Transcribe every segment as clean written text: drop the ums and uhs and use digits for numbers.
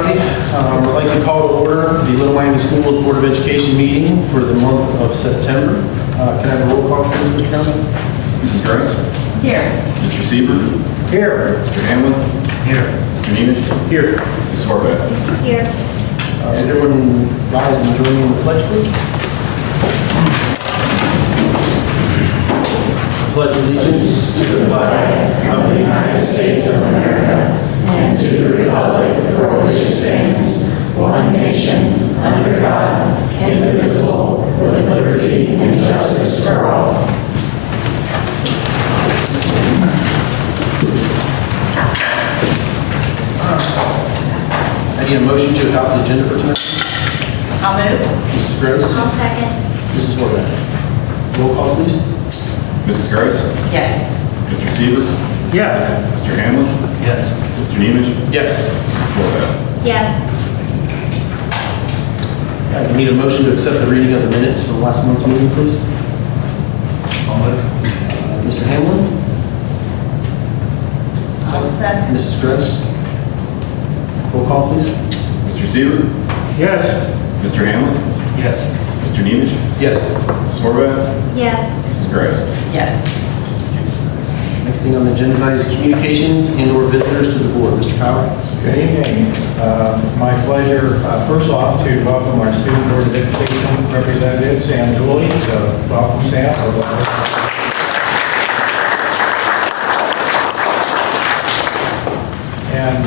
everybody. I'd like to call to order the Little Miami Schools Board of Education meeting for the month of September. Can I have a roll call, please, Mr. Conlon? Mrs. Grice? Here. Mr. Sieber? Here. Mr. Hamlin? Here. Mr. Neiman? Here. Mrs. Horvath? Here. Everyone rise and join me in the pledge, please. Pledge allegiance to the flag of the United States of America and to the republic for which it stands, one nation, under God, indivisible, with liberty and justice for all. I need a motion to adopt the agenda for tonight. I'll move. Mrs. Gross. I'll second. Mrs. Horvath. Roll call, please. Mrs. Grice? Yes. Mr. Sieber? Yeah. Mr. Hamlin? Yes. Mr. Neiman? Yes. Mrs. Horvath? Yes. I need a motion to accept the reading of the minutes from last month's meeting, please. Mr. Hamlin? I'll second. Mrs. Gross? Roll call, please. Mr. Sieber? Yes. Mr. Hamlin? Yes. Mr. Neiman? Yes. Mrs. Horvath? Yes. Mrs. Grice? Yes. Next thing on the agenda tonight is communications and/or visitors to the board. Mr. Power? Good evening. My pleasure, first off, to welcome our Student Board of Education Representative, Sam Dooley. So welcome, Sam. And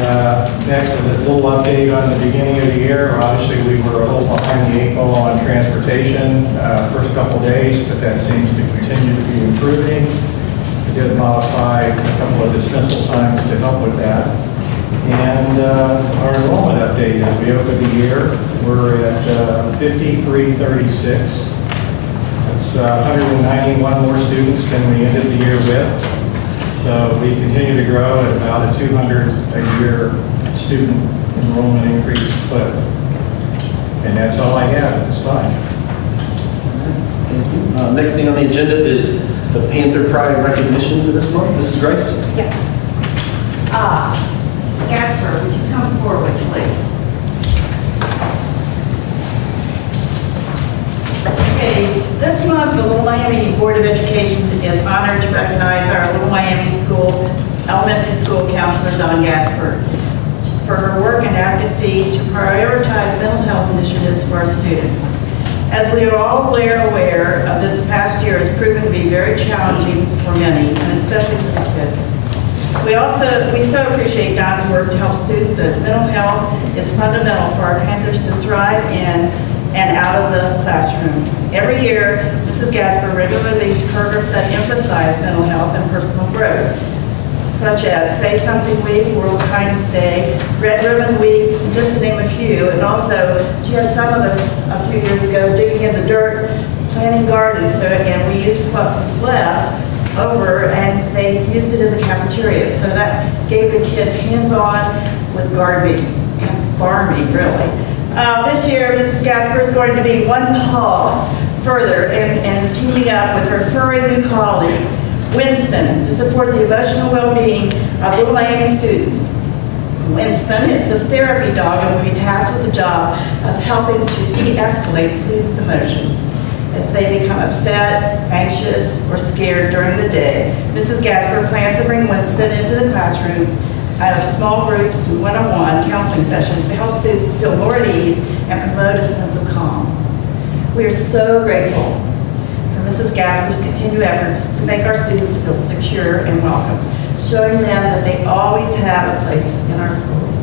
next, a little update on the beginning of the year. Obviously, we were a little behind the eight ball on transportation first couple days, but that seems to continue to be improving. We did modify a couple of dismissal times to help with that. And our enrollment update as we open the year, we're at 5336. That's 191 more students than we ended the year with. So we continue to grow at about a 200 a year student enrollment increase clip. And that's all I have at this time. Thank you. Next thing on the agenda is the Panther Pride recognition for this month. Mrs. Grice? Yes. Gasper, would you come forward, please? Okay, this month, the Little Miami Board of Education is honored to recognize our Little Miami Elementary School counselor, Dawn Gasper, for her work and advocacy to prioritize mental health initiatives for our students. As we are all aware of this past year has proven to be very challenging for many, and especially for the kids. We so appreciate Dawn's work to help students, as mental health is fundamental for our Panthers to thrive in and out of the classroom. Every year, Mrs. Gasper regularly leads programs that emphasize mental health and personal growth, such as Say Something Week, World Kindness Day, Red Ribbon Week, just to name a few. And also, she had some of us a few years ago digging in the dirt, planting gardens. So again, we used what was left over and they used it in the cafeteria. So that gave the kids hands-on with gardening and farming, really. This year, Mrs. Gasper is going to be one paw further and is teaming up with her furry new colleague, Winston, to support the emotional well-being of Little Miami students. Winston is the therapy dog and will be tasked with the job of helping to de-escalate students' emotions as they become upset, anxious, or scared during the day. Mrs. Gasper plans to bring Winston into the classrooms out of small groups and one-on-one counseling sessions to help students feel more at ease and promote a sense of calm. We are so grateful for Mrs. Gasper's continued efforts to make our students feel secure and welcome, showing them that they always have a place in our schools.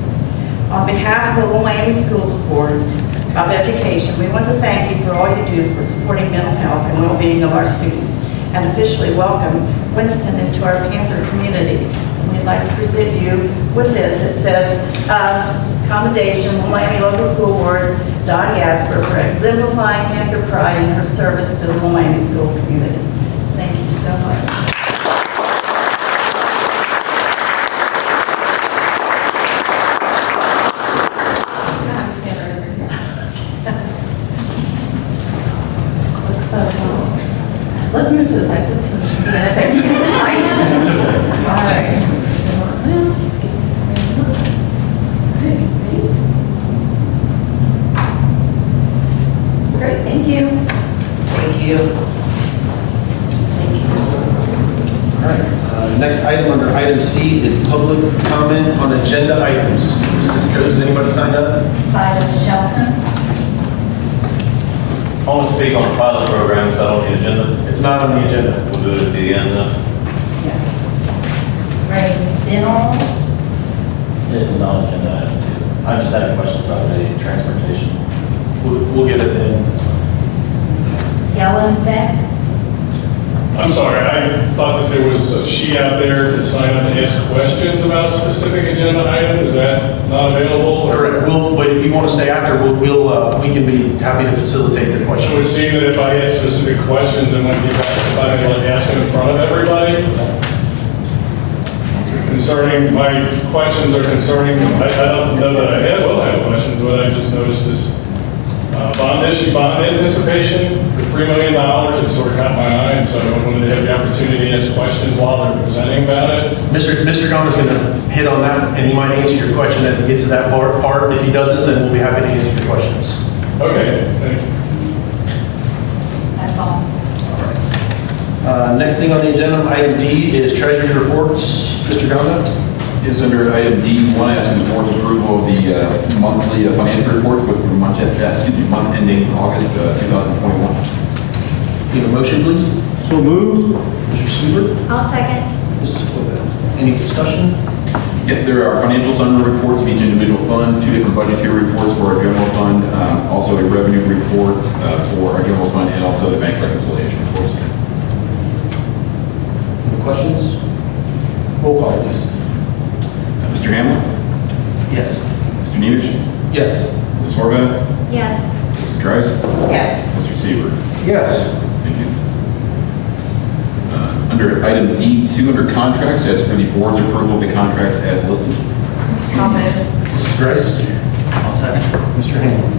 On behalf of the Little Miami Schools Boards of Education, we want to thank you for all you do for supporting mental health and well-being of our students, and officially welcome Winston into our Panther community. We'd like to present you with this. It says, commendation, Little Miami Local School Board, Dawn Gasper, for exemplifying Panther pride in her service to the Little Miami school community. Thank you so much. Let's move to the side so we can get there. All right. Next item under item C is public comment on agenda items. Mrs. Coates, did anybody sign up? Silas Shelton. I want to speak on the pilot programs that on the agenda. It's not on the agenda. We'll do it at the end then. Ray Dental. It is not agenda item two. I just had a question about the transportation. We'll get it then. Helen Beck. I'm sorry, I thought that there was a sheet out there to sign up and ask questions about a specific agenda item. Is that not available? Correct. But if you want to stay after, we can be happy to facilitate the It would questions. seem that if I ask specific questions, then I'd be justified in like asking in front of everybody. Concerning, my questions are concerning, I don't know that I will have questions, but I just noticed this bond issue, bond anticipation for $3 million. It sort of caught my eye, and so I wanted to have the opportunity to ask questions while they're presenting about it. Mr. Gunn is going to hit on that, and he might answer your question as he gets to that part. If he doesn't, then we'll be happy to answer your questions. Okay, thank you. That's all. Next thing on the agenda, item D, is Treasury Reports. Mr. Gunn? Is under item D1, asking the board's approval of the monthly financial reports with the month ending August 2021. You have a motion, please? So moved. Mr. Seaver? I'll second. Mrs. Corbett? Any discussion? Yeah, there are financial summary reports of each individual fund, 2 different budgetary reports for our general fund, also a revenue report for our general fund, and also the bank reconciliation reports. Any questions? Roll call, please. Mr. Hamlin? Yes. Mr. Nemish? Yes. Mrs. Horvath? Yes. Mrs. Grice? Yes. Mr. Seaver? Yes. Thank you. Under item D2, under contracts, as for the board's approval of the contracts as listed. I'll move. Mrs. Grice? I'll second. Mr. Hamlin?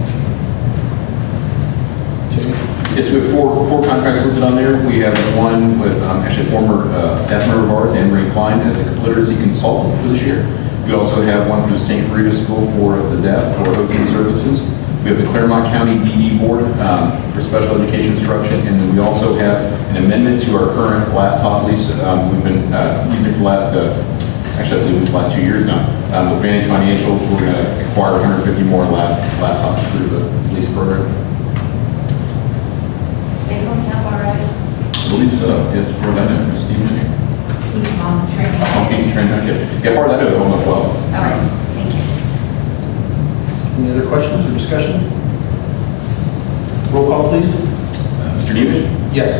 Yes, we have four contracts listed on there. We have one with actually a former staff member of ours, Anne-Marie Klein, as a literacy consultant for this year. We also have one for the St. Rita School for the deaf for OT services. We have the Claremont County DD Board for special education instruction, and then we also have an amendment to our current laptop lease we've been using for the last, actually I believe it's the last 2 years now. With Vantage Financial, we're going to acquire 150 more laptops through the lease program. They don't have already. I believe so, yes, for that, Ms. Stephen in here. He's on training. Oh, he's trying to, yeah, for that, I don't know well. All right, thank you. Any other questions or discussion? Roll call, please. Mr. Nemish? Yes.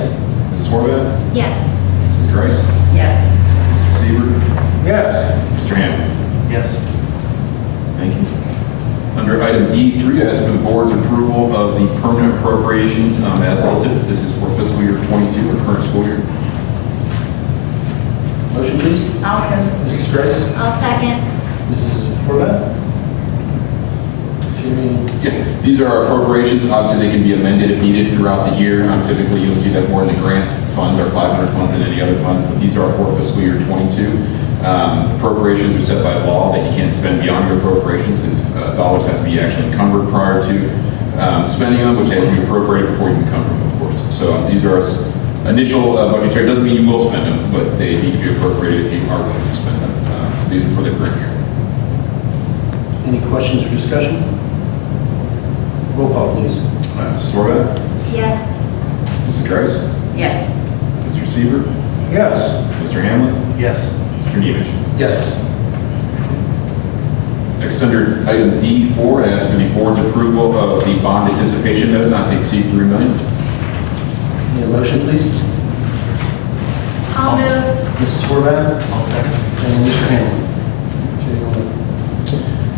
Mrs. Horvath? Yes. Mrs. Grice? Yes. Mr. Seaver? Yes. Mr. Hamlin? Yes. Thank you. Under item D3, I ask for the board's approval of the permanent appropriations as listed. This is for fiscal year 22, or current school year. Motion, please. I'll move. Mrs. Grace? I'll second. Mrs. Horvath? Yeah, these are our appropriations. Obviously, they can be amended if needed throughout the year. Typically, you'll see that more in the grant funds, our 500 funds, than any other funds, but these are for fiscal year 22. Appropriations are set by law that you can't spend beyond your appropriations because dollars have to be actually encumbered prior to spending them, which have to be appropriated before you can encumber them, of course. So these are initial budgetary. Doesn't mean you will spend them, but they need to be appropriated if you are going to spend them. So these are for the current year. Any questions or discussion? Roll call, please. Mrs. Horvath? Yes. Mrs. Grice? Yes. Mr. Seaver? Yes. Mr. Hamlin? Yes. Mr. Nemish? Yes. Next, under item D4, I ask for the board's approval of the bond anticipation note not to exceed $3 million. Need a motion, please? I'll move. Mrs. Horvath? I'll second. And Mr. Hamlin?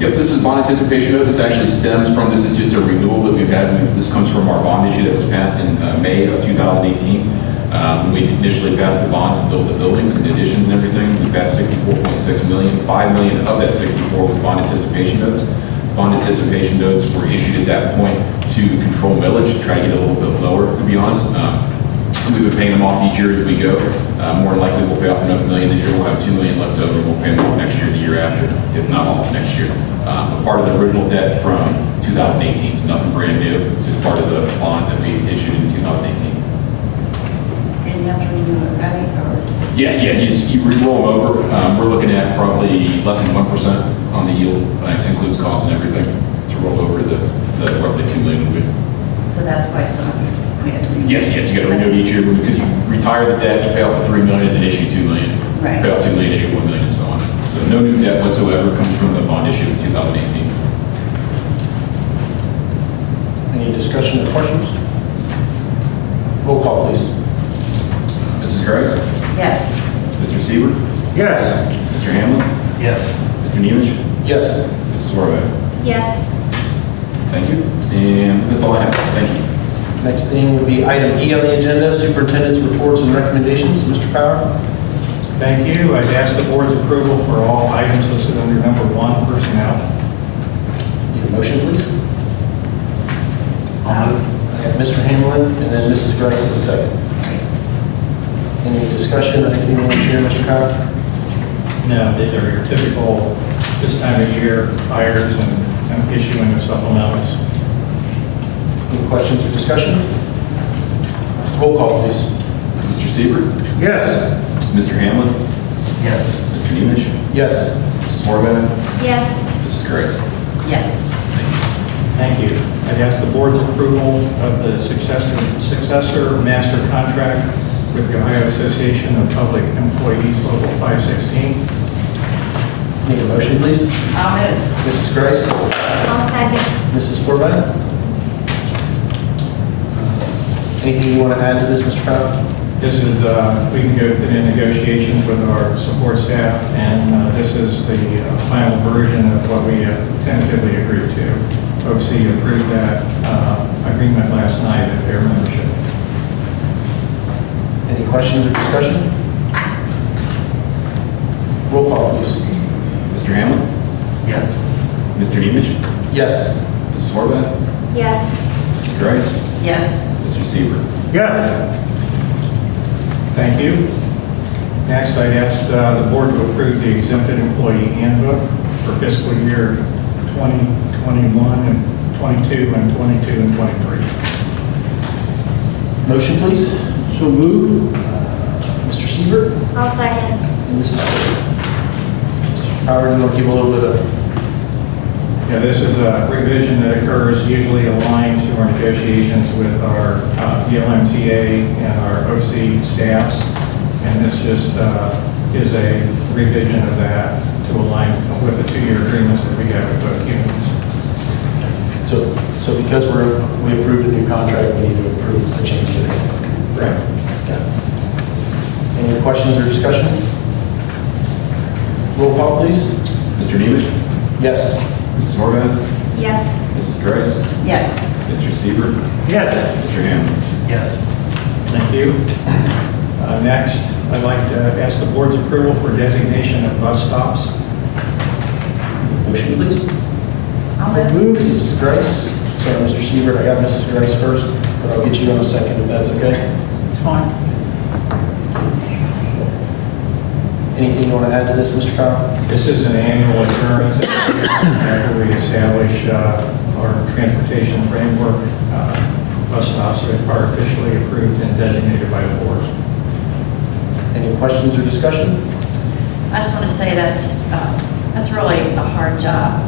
Yep, this is bond anticipation note. This actually stems from, this is just a renewal that we've had. This comes from our bond issue that was passed in May of 2018. We initially passed the bonds to build the buildings and the additions and everything. We passed $64.6 million. $5 million of that 64 was bond anticipation notes. Bond anticipation notes were issued at that point to control millage, try to get a little bit lower, to be honest. We've been paying them off each year as we go. More than likely, we'll pay off another $1 million this year. We'll have $2 million left over. We'll pay them off next year, the year after, if not all of next year. A part of the original debt from 2018, so nothing brand new. It's just part of the bonds that we issued in 2018. And you have to renew it, right? Or is You roll them over. We're looking at probably less than 1% on the yield, includes costs and everything, to roll over the roughly $2 million. So that's why it's on. Yes, you got to renew it each year because you retire the debt, you pay off the $3 million, then issue $2 million. Right. Pay off $2 million, issue $1 million, and so on. So no new debt whatsoever comes from the bond issue in 2018. Any discussion or questions? Roll call, please. Mrs. Grice? Yes. Mr. Seaver? Yes. Mr. Hamlin? Yes. Mr. Nemeth? Yes. Mrs. Horvath? Yes. Thank you. And that's all I have. Thank you. Next thing would be item E on the agenda, Superintendent's Reports and Recommendations. Mr. Power? Thank you. I'd ask the board's approval for all items listed under number 1, personnel. Need a motion, please? I have Mr. Hamlin and then Mrs. Grice as a second. Any discussion, anything you want to share, Mr. Power? No, these are your typical, this time of year, hires and issuing of supplementals. Any questions or discussion? Roll call, please. Mr. Seaver? Yes. Mr. Hamlin? Yes. Mr. Nemeth? Yes. Mrs. Horvath? Yes. Mrs. Grice? Yes. Thank you. I'd ask the board's approval of the successor master contract with the Ohio Association of Public Employees, Local 516. Need a motion, please? I'll move. Mrs. Grice? I'll second. Mrs. Horvath? Anything you want to add to this, Mr. Power? This is, we can go through the negotiations with our support staff, and this is the final version of what we tentatively agreed to. OC approved that agreement last night at their membership. Any questions or discussion? Roll call, please. Mr. Hamlin? Yes. Mr. Nemeth? Yes. Mrs. Horvath? Yes. Mrs. Grice? Yes. Mr. Seaver? Yes. Thank you. Next, I'd ask the board to approve the exempted employee handbook for fiscal year 2021 and 22 and 22 and 23. Motion, please. So moved. Mr. Seaver? I'll second. And Mrs. Mr. Power, you want to give a little bit of... Yeah, this is a revision that occurs usually aligned to our negotiations with our VLMTA and our OC staffs. And this just is a revision of that to align with the 2-year agreements that we have with both unions. So because we approved a new contract, we need to approve the change to the handbook. Right. Okay. Any questions or discussion? Roll call, please. Mr. Nemeth? Yes. Mrs. Horvath? Yes. Mrs. Grice? Yes. Mr. Seaver? Yes. Mr. Hamlin? Yes. Thank you. Next, I'd like to ask the board's approval for designation of bus stops. Motion, please. I'll move. Mrs. Grice. Sorry, Mr. Seaver, I got Mrs. Grice first, but I'll get you in a second if that's okay. It's fine. Anything you want to add to this, Mr. Powell? This is an annual occurrence after we establish our transportation framework. Bus stops are officially approved and designated by the board. Any questions or discussion? I just want to say that's really a hard job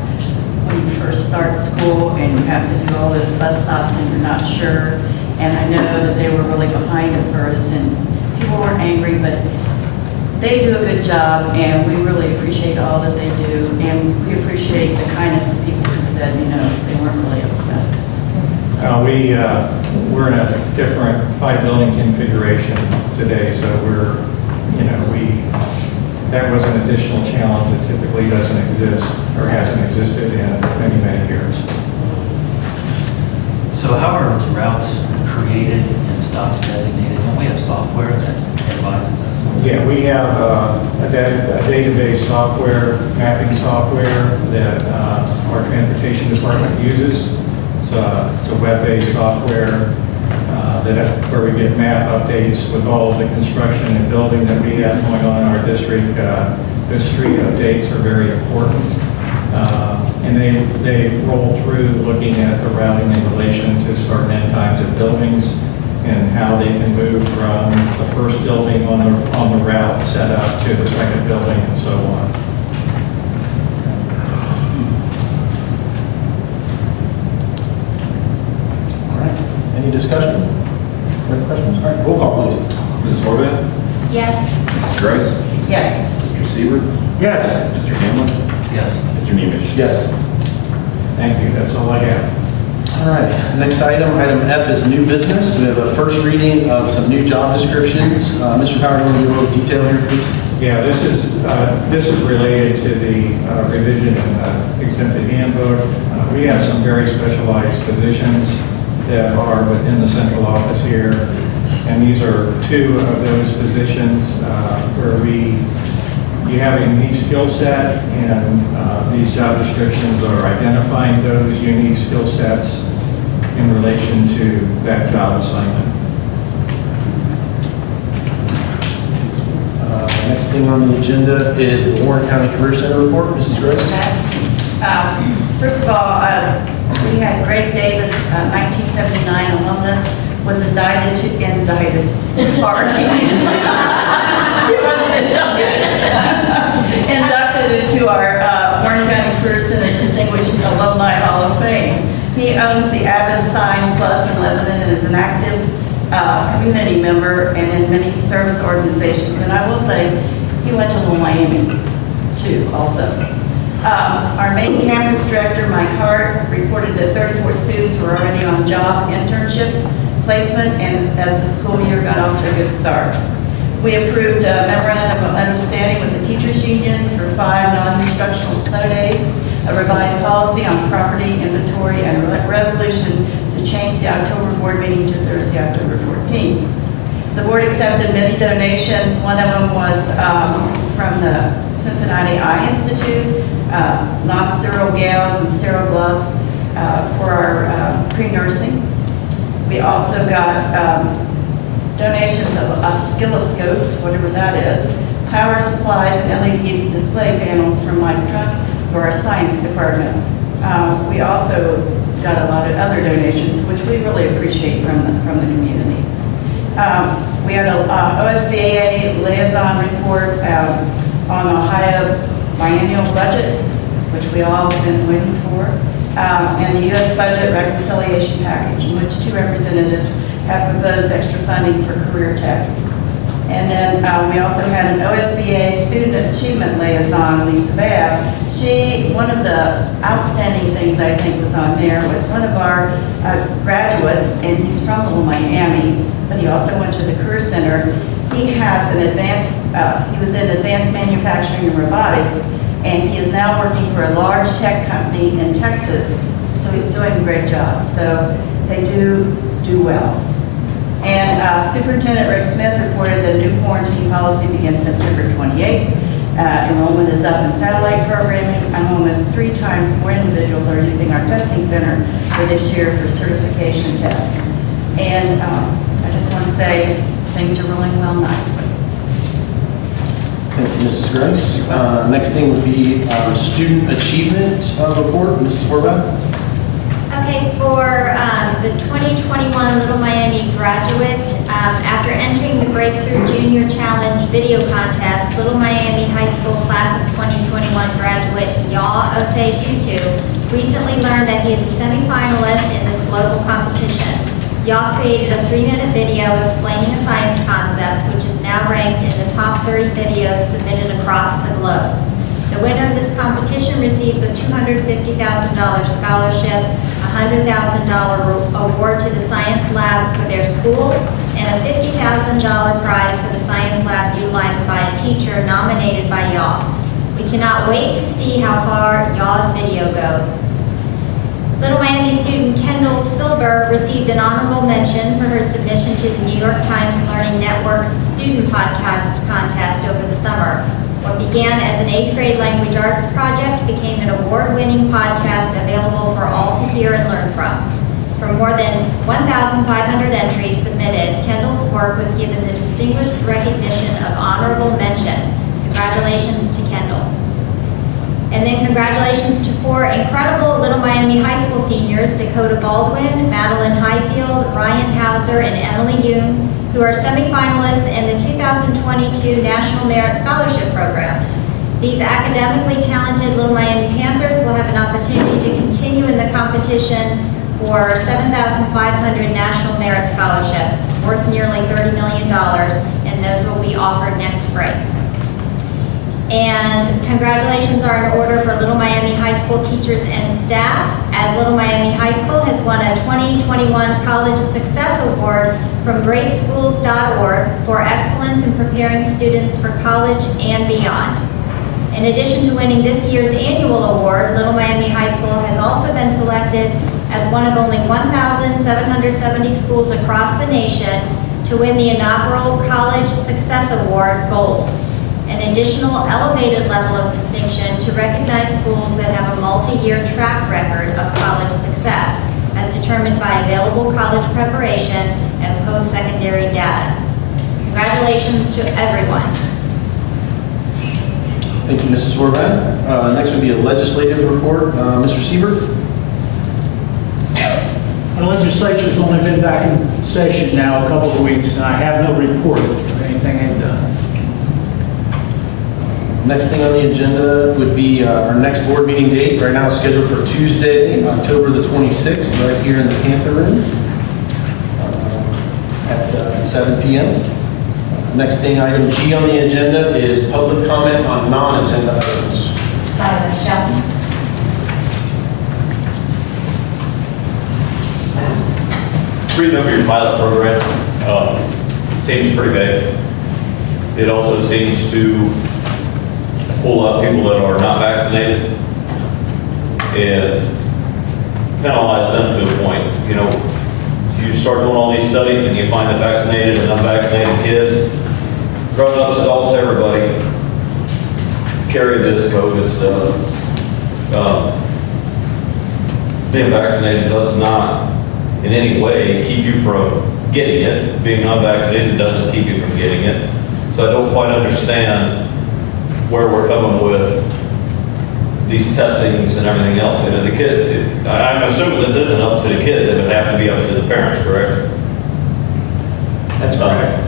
when you first start school and you have to do all those bus stops and you're not sure. And I know that they were really behind at first and people weren't angry, but they do a good job and we really appreciate all that they do. And we appreciate the kindness of people who said, they weren't really upset. We're in a different 5-building configuration today, so that was an additional challenge that typically doesn't exist or hasn't existed in many, many years. So how are routes created and stops designated? Don't we have software that advises us? Yeah, we have a database software, mapping software that our transportation department uses. It's a web-based software where we get map updates with all of the construction and building that we have going on in our district. Those street updates are very important. And they roll through looking at the routing in relation to start and end times of buildings and how they can move from the first building on the route set up to the second building and so on. All right. Any discussion? Any questions? All right, roll call, please. Mrs. Horvath? Yes. Mrs. Grice? Yes. Mr. Seaver? Yes. Mr. Hamlin? Yes. Mr. Nemeth? Yes. Thank you, that's all I have. All right, next item, item F is new business. We have a first reading of some new job descriptions. Mr. Howard, you want to give a little detail here, please? Yeah, this is related to the revision in the exempted handbook. We have some very specialized positions that are within the central office here, and these are two of those positions where you have a unique skill set, and these job descriptions are identifying those unique skill sets in relation to that job assignment. Next thing on the agenda is the Warren County Career Center report. Mrs. Grace? First of all, we had Greg Davis, 1979 alumnus, was indicted. Sorry. He wasn't indicted. Inducted into our Warren County Career Center Distinguished Alumni Hall of Fame. He owns the Avid Sign Plus in Lebanon and is an active community member and in many service organizations. And I will say, he went to Little Miami too, also. Our main campus director, Mike Hart, reported that 34 students were already on job internships, placement, and as the school year got off to a good start. We approved a memorandum of understanding with the teachers union for 5 non-instructional snow days, a revised policy on property inventory, and a resolution to change the October board meeting to Thursday, October 14th. The board accepted many donations. One of them was from the Cincinnati Eye Institute, non-sterile gowns and sterile gloves for our pre-nursing. We also got donations of oscilloscopes, whatever that is, power supplies, and LED display panels from my truck for our science department. We also got a lot of other donations, which we really appreciate from the community. We had a OSBA liaison report on Ohio biennial budget, which we all have been waiting for, and the U.S. budget reconciliation package, in which 2 representatives have proposed extra funding for career tech. And then we also had an OSBA student achievement liaison, Lisa Babb. One of the outstanding things I think was on there was one of our graduates, and he's from Little Miami, but he also went to the Career Center. He has an he was in advanced manufacturing and robotics, and he is now working for a large tech company in Texas. So he's doing a great job. So they do well. And Superintendent Rick Smith reported the new quarantine policy begins September 28th. Enrollment is up in satellite programming, and almost 3 times more individuals are using our testing center for this year for certification tests. And I just want to say things are rolling well nicely. Thank you, Mrs. Grace. Next thing would be student achievement report. Mrs. Horvath? Okay, for the 2021 Little Miami graduate, after entering the Breakthrough Junior Challenge video contest, Little Miami High School Class of 2021 graduate Yaw Osei Tutu recently learned that he is a semifinalist in this global competition. Yaw created a 3-minute video explaining a science concept, which is now ranked in the top 30 videos submitted across the globe. The winner of this competition receives a $250,000 scholarship, a $100,000 award to the science lab for their school, and a $50,000 prize for the science lab utilized by a teacher nominated by Yaw. We cannot wait to see how far Yaw's video goes. Little Miami student Kendall Silber received an honorable mention for her submission to the New York Times Learning Network's student podcast contest over the summer. What began as an 8th grade language arts project became an award-winning podcast available for all to hear and learn from. For more than 1,500 entries submitted, Kendall's work was given the distinguished recognition of honorable mention. Congratulations to Kendall. And then congratulations to Four incredible Little Miami High School seniors, Dakota Baldwin, Madeline Highfield, Ryan Hauser, and Emily Yoon, who are semifinalists in the 2022 National Merit Scholarship Program. These academically talented Little Miami Panthers will have an opportunity to continue in the competition for 7,500 National Merit Scholarships, worth nearly $30 million, and those will be offered next spring. And congratulations are in order for Little Miami High School teachers and staff, as Little Miami High School has won a 2021 College Success Award from greatschools.org for excellence in preparing students for college and beyond. In addition to winning this year's annual award, Little Miami High School has also been selected as one of only 1,770 schools across the nation to win the inaugural College Success Award Gold, an additional elevated level of distinction to recognize schools that have a multi-year track record of college success, as determined by available college preparation and post-secondary data. Congratulations to everyone. Thank you, Mrs. Horvath. Next would be a legislative report. Mr. Siebert? The legislature's only been back in session now a couple of weeks, and I have no report of anything they've done. Next thing on the agenda would be our next board meeting date. Right now it's scheduled for Tuesday, October the 26th, right here in the Panther Room at 7 p.m. Next thing, item G on the agenda is public comment on non-agenda items. Silent Shelton. Reading over your pilot program seems pretty vague. It also seems to pull up people that are not vaccinated and penalize them to a point. You know, you start doing all these studies and you find that vaccinated and unvaccinated kids, grown-ups, adults, everybody carry this COVID stuff. Being vaccinated does not in any way keep you from getting it. Being unvaccinated doesn't keep you from getting it. So I don't quite understand where we're coming with these testings and everything else. You know, the kid, I'm assuming this isn't up to the kids, it would have to be up to the parents, correct? That's correct.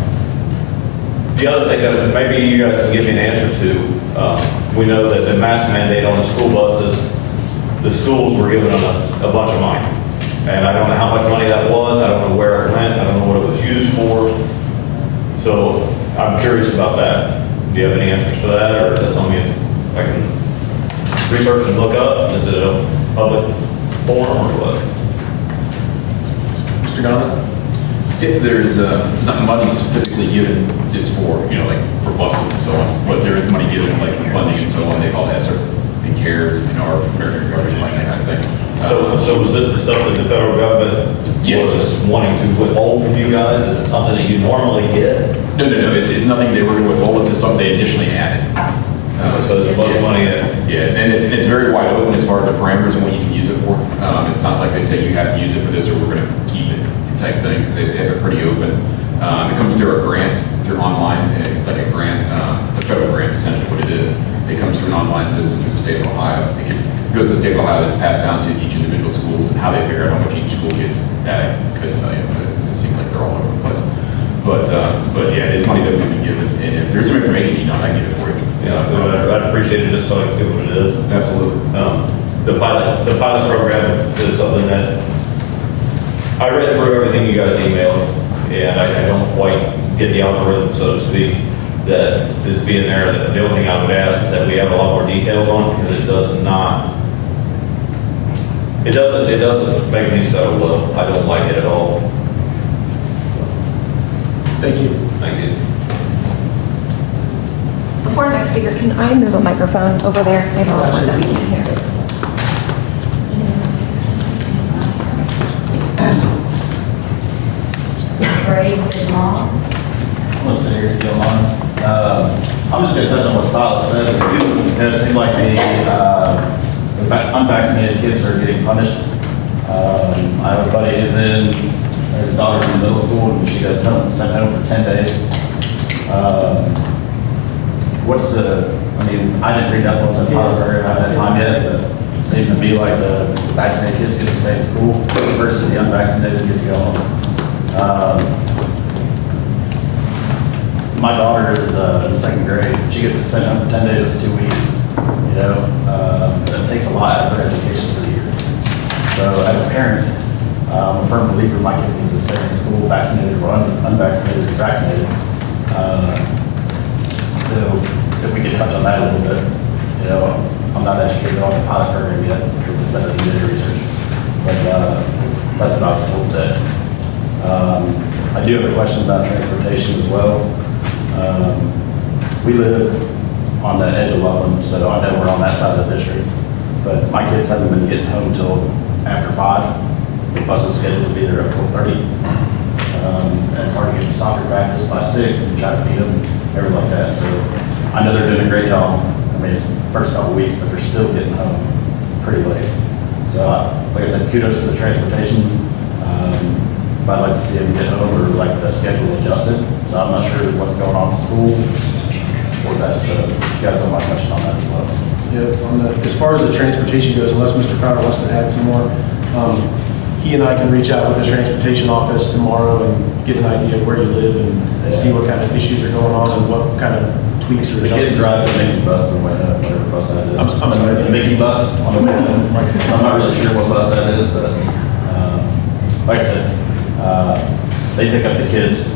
The other thing that maybe you guys can give me an answer to, we know that the mask mandate on the school buses, the schools were giving them a bunch of money. And I don't know how much money that was, I don't know where it went, I don't know what it was used for. So I'm curious about that. Do you have any answers to that, or is that something I can research and look up? Is it a public forum or what? Mr. Donovan? There's not money specifically given just for, you know, like for buses and so on, but there is money given like for funding and so on. They call that sort of CARES, you know, our American Garbage Fund, that kind of thing. So was this the stuff that the federal government was wanting to withhold from you guys? Is it something that you normally get? No. It's nothing they were going to withhold. It's just something they additionally added. So there's a bunch of money in. Yeah, and it's very wide open as far as the parameters and what you can use it for. It's not like they say you have to use it for this or we're going to keep it type thing. They have it pretty open. It comes through our grants, through online. It's like a grant. It's a federal grant, essentially what it is. It comes through an online system through the state of Ohio. It goes to the state of Ohio. It's passed down to each individual schools, and how they figure out how much each school gets, that I couldn't tell you. But it just seems like they're all over the place. But yeah, it's money that we've been given. And if there's some information you know, I can get it for you. Yeah, I'd appreciate it just so I can see what it is. Absolutely. The pilot program is something that I read through everything you guys emailed, and I don't quite get the algorithm, so to speak, that is being there. The only thing I would ask is that we have a lot more details on it, because it doesn't make me so I don't like it at all. Thank you. Thank you. Before next speaker, can I move a microphone over there? I don't want that being here. I'm going to sit here if you don't mind. I'm just going to touch on what Silas said. It seemed like the unvaccinated kids are getting punished. I have a buddy who's his daughter's in middle school, and she got sent home for 10 days. I didn't read up on the pilot program, I haven't had time yet, but seems to be like the vaccinated kids get to stay in school versus the unvaccinated get to go home. My daughter is in second grade. She gets sent home for 10 days, it's 2 weeks. You know, it takes a lot out of her education for the year. So as a parent, I'm a firm believer my kid needs to stay in school, vaccinated or unvaccinated or vaccinated. So if we could touch on that a little bit, you know, I'm not educated on the pilot program yet, because I didn't do any research, but that's what I was told today. I do have a question about transportation as well. We live on the edge of Loveland, so I know we're on that side of the district, but my kids haven't been getting home till after 5. The bus is scheduled to be there at 4:30. And it's hard to get to soccer practice by 6 and try to feed them, everything like that. So I know they're doing a great job. I mean, it's the first couple of weeks, but they're still getting home pretty late. So like I said, kudos to the transportation. I'd like to see them get home or like the schedule adjusted. So I'm not sure what's going on in school. Or that's, you guys know my question on that as well. Yeah, as far as the transportation goes, unless Mr. Crowder wants to add some more, he and I can reach out with the transportation office tomorrow and get an idea of where you live and see what kind of issues are going on and what kind of tweaks or The kids adjustments. drive the Mickey bus on the way home, whatever bus that is. I'm sorry? The Mickey bus on the way home. I'm not really sure what bus that is, but like I said, they pick up the kids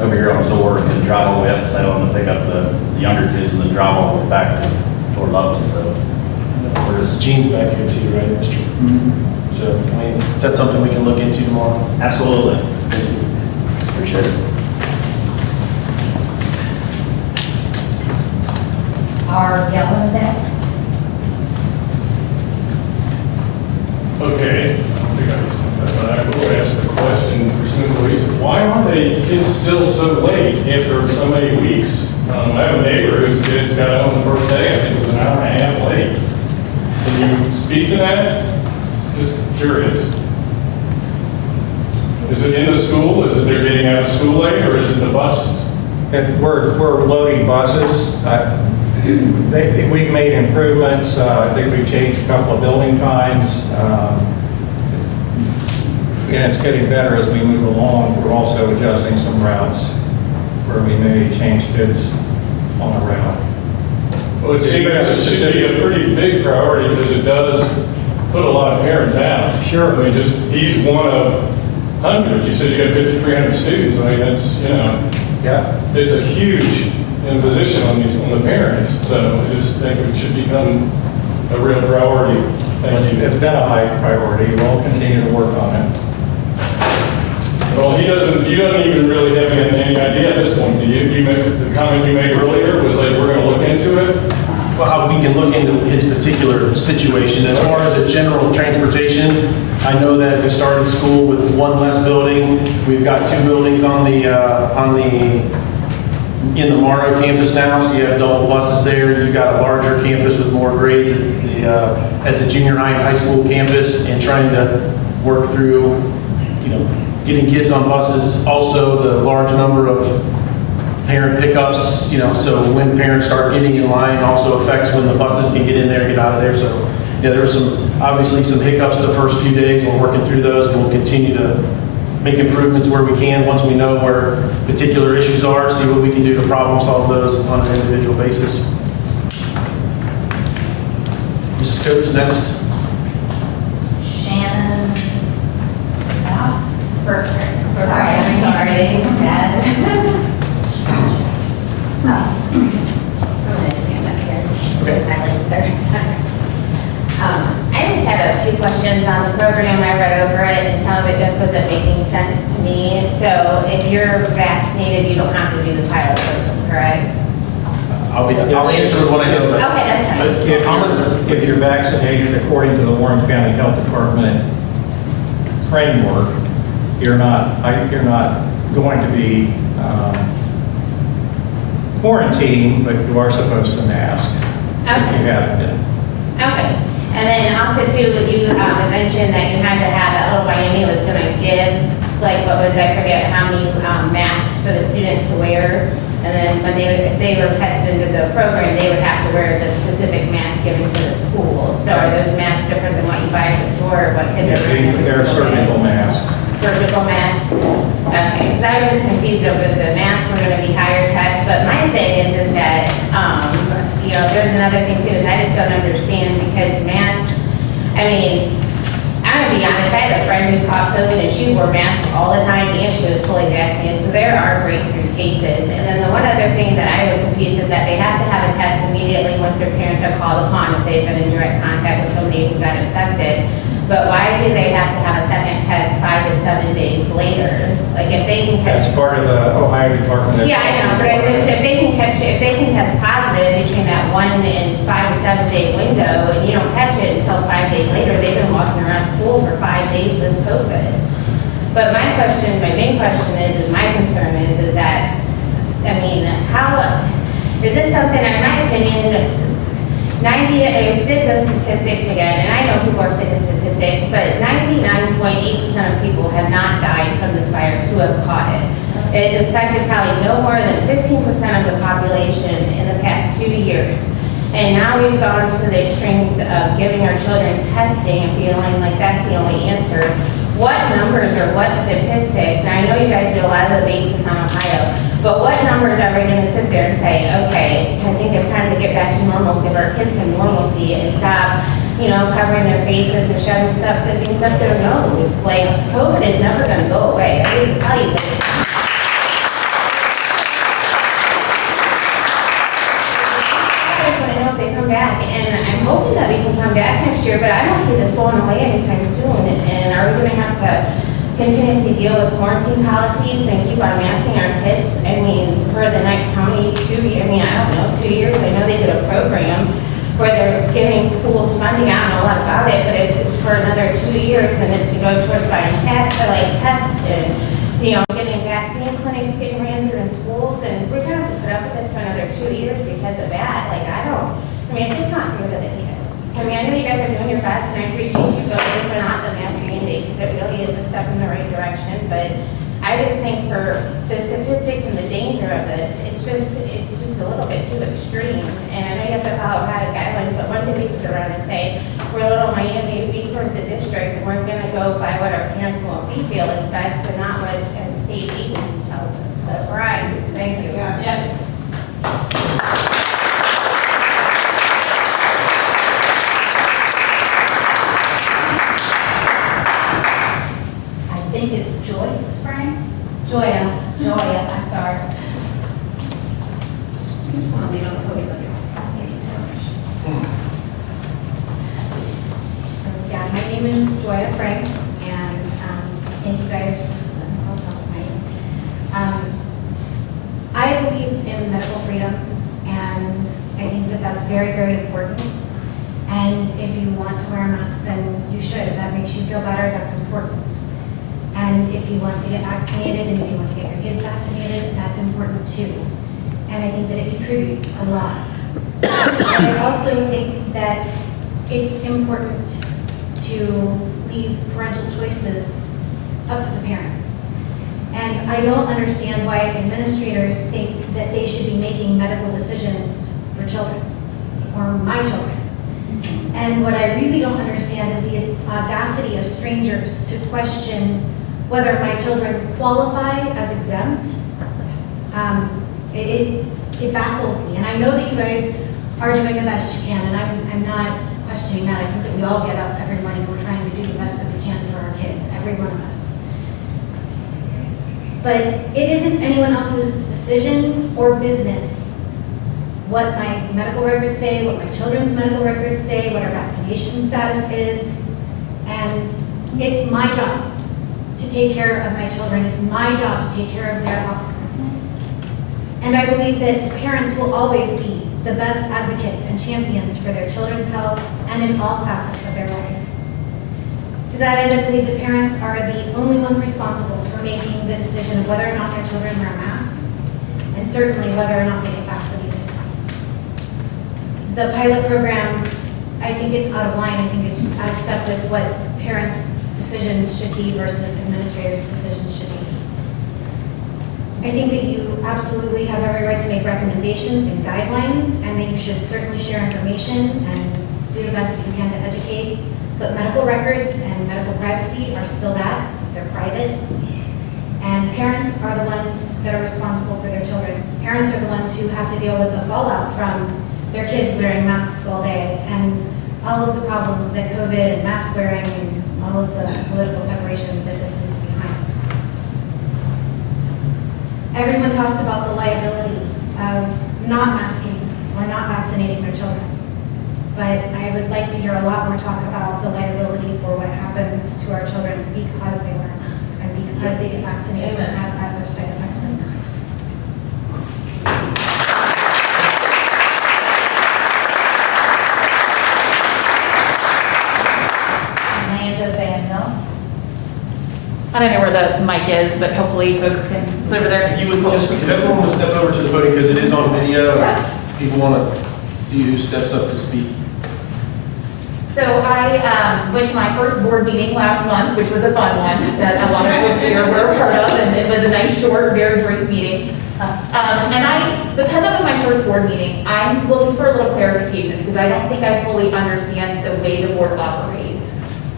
over here on Zor and then drive all the way up to Salem to pick up the younger kids and then drive all the way back toward Loveland. So There's Gene's back here too, right, Mr.? So, I mean, is that something we can look into tomorrow? absolutely. Thank you. Appreciate it. Are yelling that? Okay, I don't think I said that, but I will ask the question pursuant to Lisa. Why are they kids still so late after so many weeks? I have a neighbor whose kids got home the first day, I think it was an hour and a half late. Can you speak to that? Just curious. Is it in the school? Is it they're getting out of school late, or is it the bus? We're loading buses. We've made improvements. I think we've changed a couple of building times. And it's getting better as we move along. We're also adjusting some routes where we may change kids on a route. Well, it seems it should be a pretty big priority because it does put a lot of parents out. Sure. I mean, he's one of hundreds. You said you got 5,300 students. I mean, that's, you know, Yeah. it's a huge imposition on the parents. So I just think it should become a real priority. Thank you. It's been a high priority. We'll continue to work on it. Well, you don't even really have any idea at this point, do you? The comment you made earlier was like, we're going to look into it. Well, we can look into his particular situation. As far as a general transportation, I know that we started school with one less building. We've got 2 buildings in the Morrow campus now, so you have double buses there. You've got a larger campus with more grades at the junior high school campus, and trying to work through, getting kids on buses. Also, the large number of parent pickups, so when parents start getting in line also affects when the buses can get in there and get out of there. So, yeah, there were obviously some hiccups the first few days. We're working through those, and we'll continue to make improvements where we can once we know where particular issues are, see what we can do to problem solve those on an individual basis. Mrs. Coates, next. Shannon. Sorry, I'm sorry. Dad. I'm going to stand up here. Okay. My legs are tired. I just had a few questions on the program. I read over it, and some of it just wasn't making sense to me. So if you're vaccinated, you don't have to do the pilot program, correct? I'll answer with what I know. Okay, that's fine. If you're vaccinated according to the Warren County Health Department framework, you're not going to be quarantined, but you are supposed to mask if you haven't been. Okay. And then also too, you mentioned that you had to have, that Little Miami was going to give, like, what was, I forget how many masks for the student to wear. And then when if they were tested into the program, they would have to wear the specific mask given to the school. So are those masks different than what you buy at the store, or what kids are wearing? They're surgical masks. Surgical masks? Okay, because I was just confused over the masks were going to be higher tech, but my thing is that, you know, there's another thing too, is I just don't understand, because masks, I mean, I'm gonna be honest, I had a friend who caught COVID and she wore masks all the time and she was fully vaccinated, so there are breakthrough cases. And then the one other thing that I was confused is that they have to have a test immediately once their parents are called upon if they've been in direct contact with somebody who got infected. But why do they have to have a second test 5 to 7 days later? Like if they can catch. That's part of the Ohio Department of. Yeah, I know, but if they can test positive between that 1 and 5 to 7 day window, and you don't catch it until 5 days later, they've been walking around school for 5 days with COVID. But my main question is my concern is that, I mean, how, is this something, in my opinion, I did those statistics again, and I know people are sick of statistics, but 99.8% of people have not died from this virus who have caught it. It has infected probably no more than 15% of the population in the past 2 years. And now we've gone to the extremes of giving our children testing and feeling like that's the only answer. What numbers or what statistics, and I know you guys do a lot of the basis on Ohio, but what numbers are we going to sit there and say, okay, I think it's time to get back to normal, give our kids some normalcy and stop, you know, covering their faces and shoving things up their nose. Like, COVID is never going to go away. I hate to tell you this. I just want to know if they come back, and I'm hoping that we can come back next year, but I don't see this going away anytime soon. And are we going to have to continuously deal with quarantine policies and keep on masking our kids? I mean, for the next how many, 2 years? I mean, I don't know, 2 years. I know they did a program where they're giving schools funding. I don't know a lot about it, but it's for another 2 years, and it's to go towards buying tests and, you know, getting vaccine clinics getting ran through in schools, and we're going to have to put up with this for another 2 years because of that. Like, I mean, it's just not fair to the kids. I mean, I know you guys are doing your best, and I appreciate you going for not the mask mandate, because it really is a step in the right direction, but I just think for the statistics and the danger of this, it's just a little bit too extreme. And I know you have to follow Ohio guidelines, but when do we sit around and say, we're Little Miami, we sort the district, and we're going to go by what our parents and what we feel is best, and not what a state agency tells us. So, Right, thank you. yes. I think it's Joyce Franks. Joya, I'm sorry. You just want to leave on the podium. Thank you so much. So, yeah, my name is Joya Franks, and thank you guys for letting us all talk tonight. I believe in medical freedom, and I think that that's very, very important. And if you want to wear a mask, then you should. If that makes you feel better, that's important. And if you want to get vaccinated, and if you want to get your kids vaccinated, that's important too. And I think that it contributes a lot. I also think that it's important to leave parental choices up to the parents. And I don't understand why administrators think that they should be making medical decisions for children, or my children. And what I really don't understand is the audacity of strangers to question whether my children qualify as exempt. It baffles me. And I know that you guys are doing the best you can, and I'm not questioning that. I think that we all get up every morning and we're trying to do the best that we can for our kids, every one of us. But it isn't anyone else's decision or business what my medical records say, what my children's medical records say, what our vaccination status is. And it's my job to take care of my children. It's my job to take care of their health. And I believe that parents will always be the best advocates and champions for their children's health and in all facets of their life. To that end, I believe that parents are the only ones responsible for making the decision of whether or not their children wear a mask, and certainly whether or not they get vaccinated. The pilot program, I think it's out of line. I think it's out of step with what parents' decisions should be versus administrators' decisions should be. I think that you absolutely have every right to make recommendations and guidelines, and that you should certainly share information and do the best that you can to educate. But medical records and medical privacy are still that, they're private. And parents are the ones that are responsible for their children. Parents are the ones who have to deal with the fallout from their kids wearing masks all day and all of the problems that COVID and mask wearing and all of the political separation that this leaves behind. Everyone talks about the liability of not masking or not vaccinating their children. But I would like to hear a lot more talk about the liability for what happens to our children because they wear a mask and because they get vaccinated and have adverse side effects from that. I don't know where the mic is, but hopefully folks can, it's over there. If you would just, if everyone would step over to the podium, because it is on video, and people want to see who steps up to speak. So I went to my first board meeting last month, which was a fun one that a lot of folks here were a part of, and it was a nice, short, very brief meeting. Because it was my first board meeting, I'm looking for a little clarification because I don't think I fully understand the way the board operates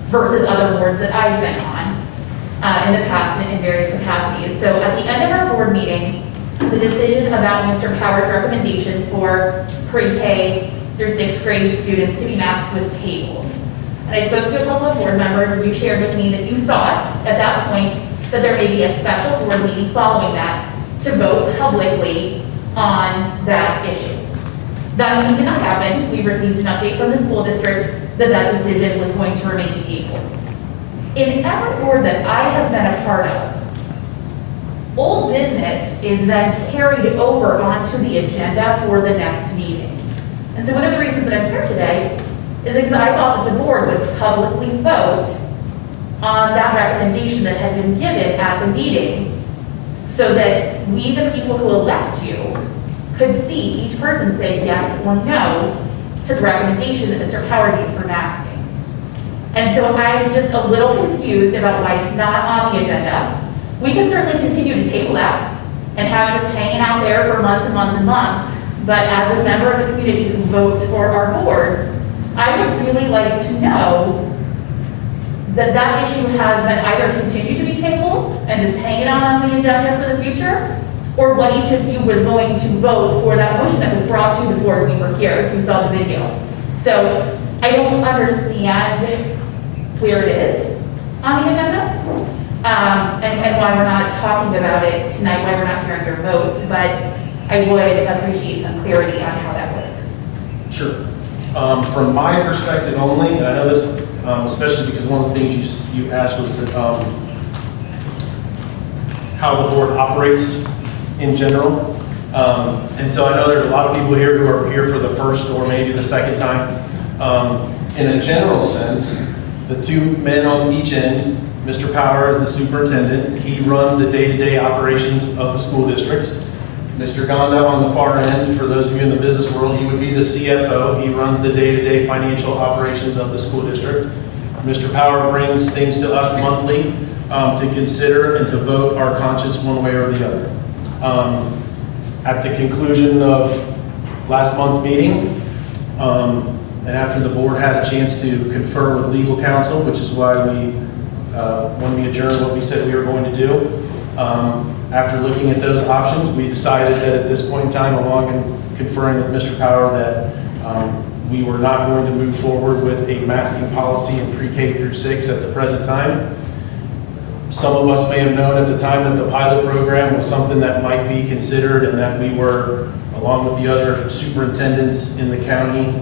versus other boards that I've been on in the past in various capacities. So at the end of our board meeting, the decision about Mr. Power's recommendation for pre-K through 6th grade students to be masked was tabled. And I spoke to a couple of board members, and you shared with me that you thought at that point that there may be a special board meeting following that to vote publicly on that issue. That did not happen. We received an update from the school district that that decision was going to remain tabled. In every board that I have been a part of, old business is then carried over onto the agenda for the next meeting. And so one of the reasons that I'm here today is because I thought that the board would publicly vote on that recommendation that had been given at the meeting so that we, the people who elect you, could see each person say yes or no to the recommendation that Mr. Power gave for masking. And so I'm just a little confused about why it's not on the agenda. We can certainly continue to table that and have it just hanging out there for months and months and months. But as a member of the community who votes for our board, I would really like to know that that issue has been either continued to be tabled and just hanging out on the agenda for the future, or what each of you was going to vote for that motion that was brought to the board. We were here, you saw the video. So I don't understand where it is on the agenda, and why we're not talking about it tonight, why we're not hearing your votes, but I would appreciate some clarity on how that works. Sure. From my perspective only, and I know this, especially because one of the things you asked was how the board operates in general. And so I know there's a lot of people here who are here for the first or maybe the second time. In a general sense, the two men on each end, Mr. Power is the superintendent. He runs the day-to-day operations of the school district. Mr. Gonda on the far end, for those of you in the business world, he would be the CFO. He runs the day-to-day financial operations of the school district. Mr. Power brings things to us monthly to consider and to vote our conscience one way or the other. At the conclusion of last month's meeting, and after the board had a chance to confer with legal counsel, which is why when we adjourned what we said we were going to do, after looking at those options, we decided that at this point in time, along in conferring with Mr. Power, that we were not going to move forward with a masking policy in pre-K through 6 at the present time. Some of us may have known at the time that the pilot program was something that might be considered, and that we were, along with the other superintendents in the county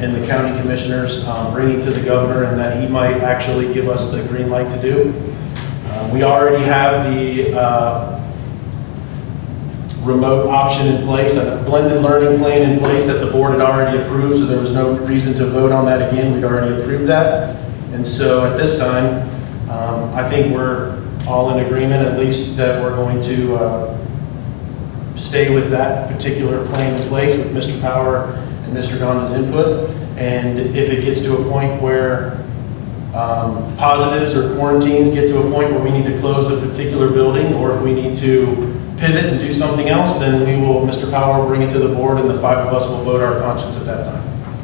and the county commissioners, bringing to the governor, and that he might actually give us the green light to do. We already have the remote option in place, and a blended learning plan in place that the board had already approved, so there was no reason to vote on that again. We'd already approved that. And so at this time, I think we're all in agreement, at least, that we're going to stay with that particular plan in place with Mr. Power and Mr. Gonda's input. And if it gets to a point where positives or quarantines get to a point where we need to close a particular building, or if we need to pivot and do something else, then we will, Mr. Power will bring it to the board, and the 5 of us will vote our conscience at that time.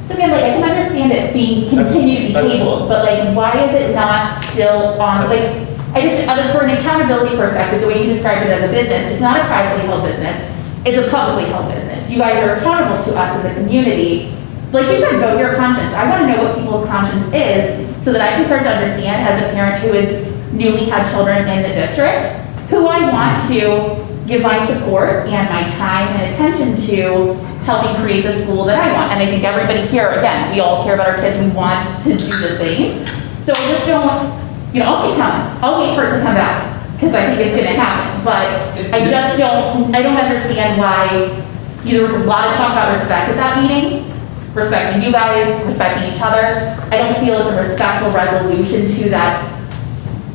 So again, like, I can understand it being, continue to be That's- tabled, but like, why is it not still on, like, I just, for an accountability perspective, the way you described it as a business, it's not a privately held business, it's a publicly held business. You guys are accountable to us as a community. Like you said, vote your conscience. I want to know what people's conscience is so that I can start to understand as a parent who has newly had children in the district, who I want to give my support and my time and attention to helping create the school that I want. And I think everybody here, again, we all care about our kids, we want to do the same. So I just don't, I'll keep coming. I'll wait for it to come back because I think it's going to happen. But I just don't understand why there was a lot of talk about respect at that meeting, respecting you guys, respecting each other. I don't feel it's a respectful resolution to that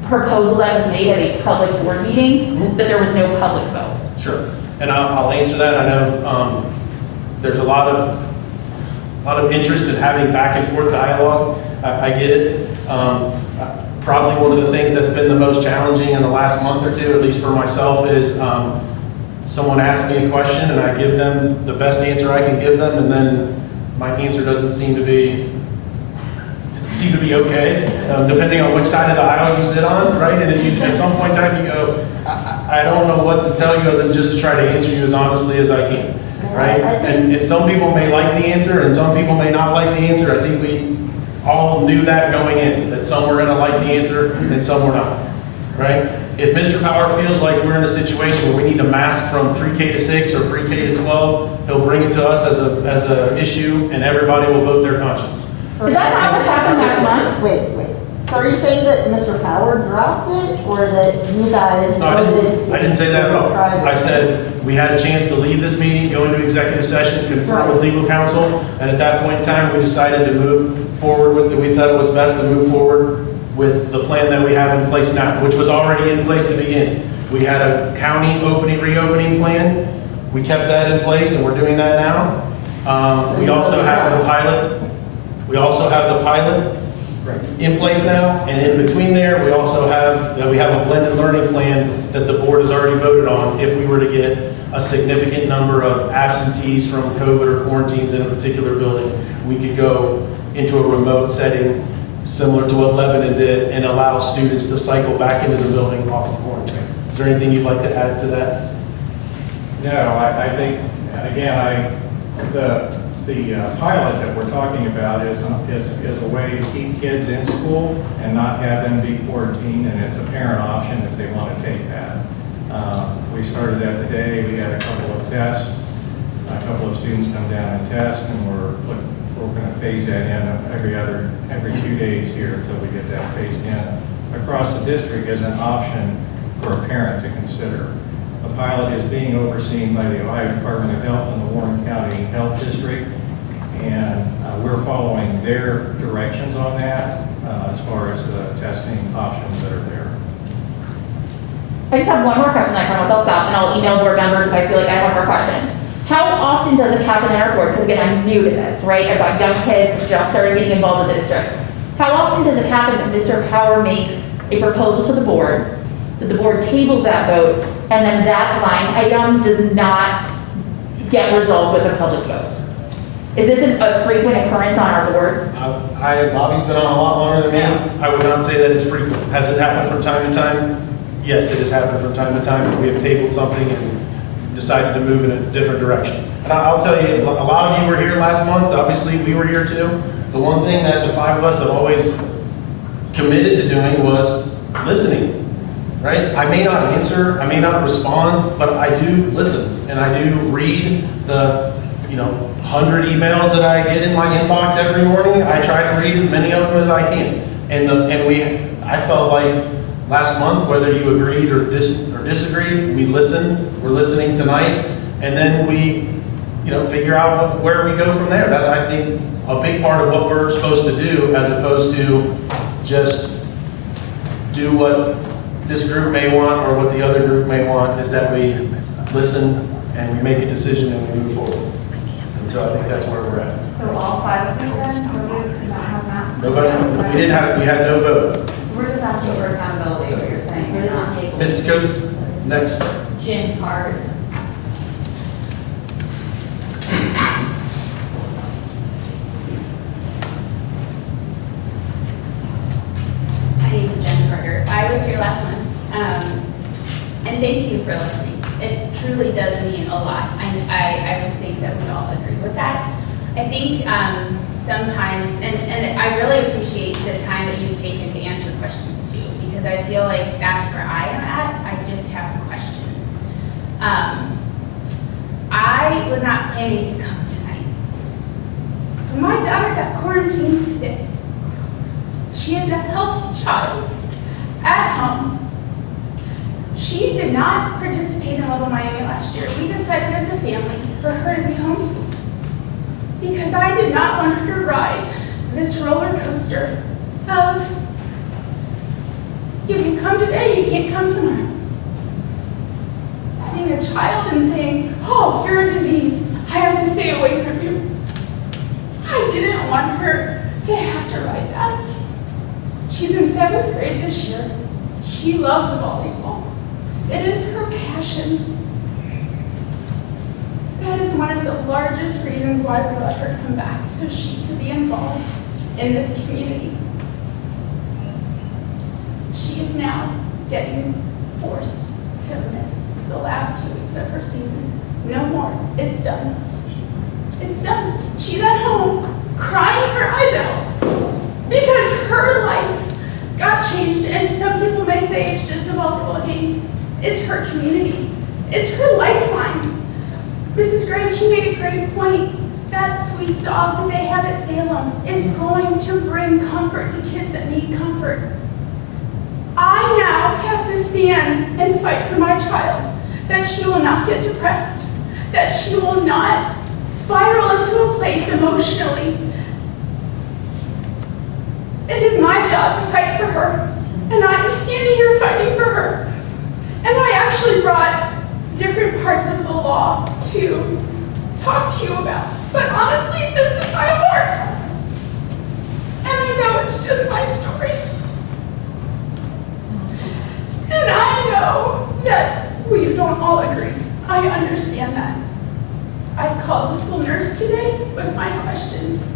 proposal that was made at a public board meeting, that there was no public vote. Sure. And I'll answer that. I know there's a lot of interest in having back and forth dialogue. I get it. Probably one of the things that's been the most challenging in the last month or two, at least for myself, is someone asks me a question and I give them the best answer I can give them, and then my answer doesn't seem to be okay, depending on which side of the aisle you sit on, right? And at some point in time you go, I don't know what to tell you other than just to try to answer you as honestly as I can, right? And some people may like the answer and some people may not like the answer. I think we all knew that going in, that some were going to like the answer and some were not, right? If Mr. Power feels like we're in a situation where we need a mask from pre-K to 6 or pre-K to 12, he'll bring it to us as a issue, and everybody will vote their conscience. Is that how it happened last month? Wait. So are you saying that Mr. Power dropped it, or that you guys No, I didn't say that at all. I said we had a chance to leave this meeting, go into executive session, confer with legal counsel, and at that point in time, we decided to move forward with, we thought it was best to move forward with the plan that we have in place now, which was already in place to begin. We had a county reopening plan. We kept that in place, and we're doing that now. We also have the pilot. We also have the pilot in place now, and in between there, we also have a blended learning plan that the board has already voted on. If we were to get a significant number of absentees from COVID or quarantines in a particular building, we could go into a remote setting similar to what Lebanon did and allow students to cycle back into the building off of quarantine. Is there anything you'd like to add to that? No, I think, again, the pilot that we're talking about is a way to keep kids in school and not have them be quarantined, and it's a parent option if they want to take that. We started that today. We had a couple of tests. A couple of students come down and test, and we're going to phase that in every 2 days here until we get that phased in across the district as an option for a parent to consider. The pilot is being overseen by the Ohio Department of Health and the Warren County Health District, and we're following their directions on that as far as the testing options that are there. I just have one more question, I promise I'll stop, and I'll email board members if I feel like I have more questions. How often does it happen in our board? Because again, I'm new to this, right? I've got young kids, just started getting involved in the district. How often does it happen that Mr. Power makes a proposal to the board, that the board tables that vote, and then that line item does not get resolved with a public vote? Is this a frequent occurrence on our board? Bobby's been on a lot longer than me. I would not say that it's frequent. Has it happened from time to time? Yes, it has happened from time to time. We have tabled something and decided to move in a different direction. And I'll tell you, a lot of you were here last month. Obviously, we were here too. The one thing that the 5 of us have always committed to doing was listening, right? I may not answer, I may not respond, but I do listen, and I do read the 100 emails that I get in my inbox every morning. I try to read as many of them as I can. I felt like last month, whether you agreed or disagreed, we listened. We're listening tonight, and then we, figure out where we go from there. That's, I think, a big part of what we're supposed to do, as opposed to just do what this group may want or what the other group may want. Is that we listen and we make a decision and we move forward. And so I think that's where we're at. So all 5 of you then, voted to not have masks? Nobody. We had no vote. So we're just asking for accountability, what you're saying. We're not taking. Mrs. Coates, next. gym card. My name's Jen Carter. I was here last month, and thank you for listening. It truly does mean a lot. I would think that we all agree with that. I think sometimes, and I really appreciate the time that you've taken to answer questions too, because I feel like that's where I am at. I just have questions. I was not planning to come tonight. My daughter got quarantined today. She is a healthy child at home. She did not participate in Little Miami last year. We decided as a family for her to be homeschooled because I did not want her to ride this roller coaster of you can come today, you can't come tomorrow. Seeing a child and saying, oh, you're a disease, I have to stay away from you. I didn't want her to have to ride that. She's in 7th grade this year. She loves volleyball. It is her passion. That is one of the largest reasons why we let her come back, so she could be involved in this community. She is now getting forced to miss the last 2 weeks of her season. No more. It's done. It's done. She's at home crying her eyes out because her life got changed, and some people may say it's just a volleyball game. It's her community. It's her lifeline. Mrs. Grace, she made a great point. That sweet dog that they have at Salem is going to bring comfort to kids that need comfort. I now have to stand and fight for my child, that she will not get depressed, that she will not spiral into a place emotionally. It is my job to fight for her, and I'm standing here fighting for her. And I actually brought different parts of the law to talk to you about. But honestly, this is my heart. And I know it's just my story. And I know that we don't all agree. I understand that. I called the school nurse today with my questions.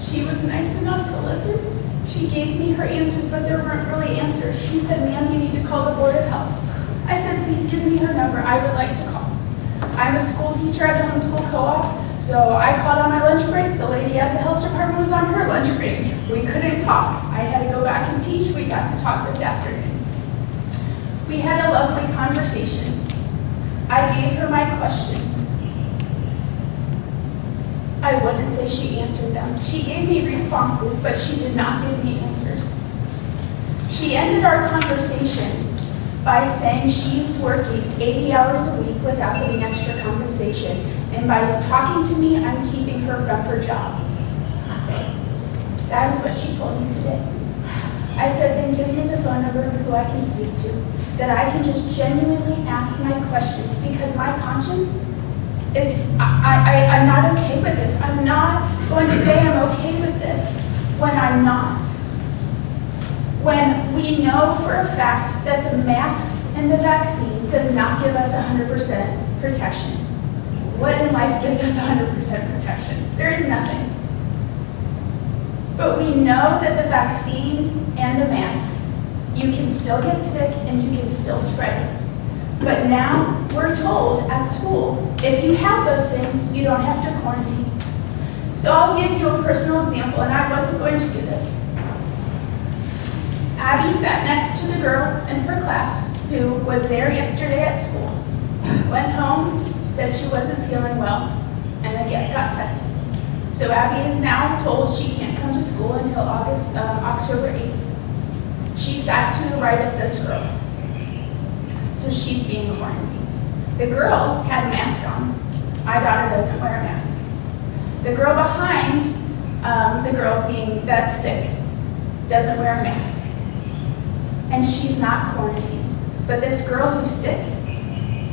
She was nice enough to listen. She gave me her answers, but there weren't really answers. She said, ma'am, you need to call the Board of Health. I said, please give me her number. I would like to call. I'm a school teacher at the homeschool co-op, so I called on my lunch break. The lady at the health department was on her lunch break. We couldn't talk. I had to go back and teach. We got to talk this afternoon. We had a lovely conversation. I gave her my questions. I wouldn't say she answered them. She gave me responses, but she did not give me answers. She ended our conversation by saying she was working 80 hours a week without getting extra compensation. And by talking to me, I'm keeping her from her job. That is what she told me today. I said, then give me the phone number of who I can speak to, that I can just genuinely ask my questions, because my conscience is, I'm not okay with this. I'm not going to say I'm okay with this when I'm not. When we know for a fact that the masks and the vaccine does not give us 100% protection. What in life gives us 100% protection? There is nothing. But we know that the vaccine and the masks, you can still get sick and you can still spread it. But now we're told at school, if you have those things, you don't have to quarantine. So I'll give you a personal example, and I wasn't going to do this. Abby sat next to the girl in her class who was there yesterday at school, went home, said she wasn't feeling well, and again got tested. So Abby is now told she can't come to school until October 8th. She sat to the right of this girl. So she's being quarantined. The girl had a mask on. My daughter doesn't wear a mask. The girl behind the girl that's sick doesn't wear a mask. And she's not quarantined. But this girl who's sick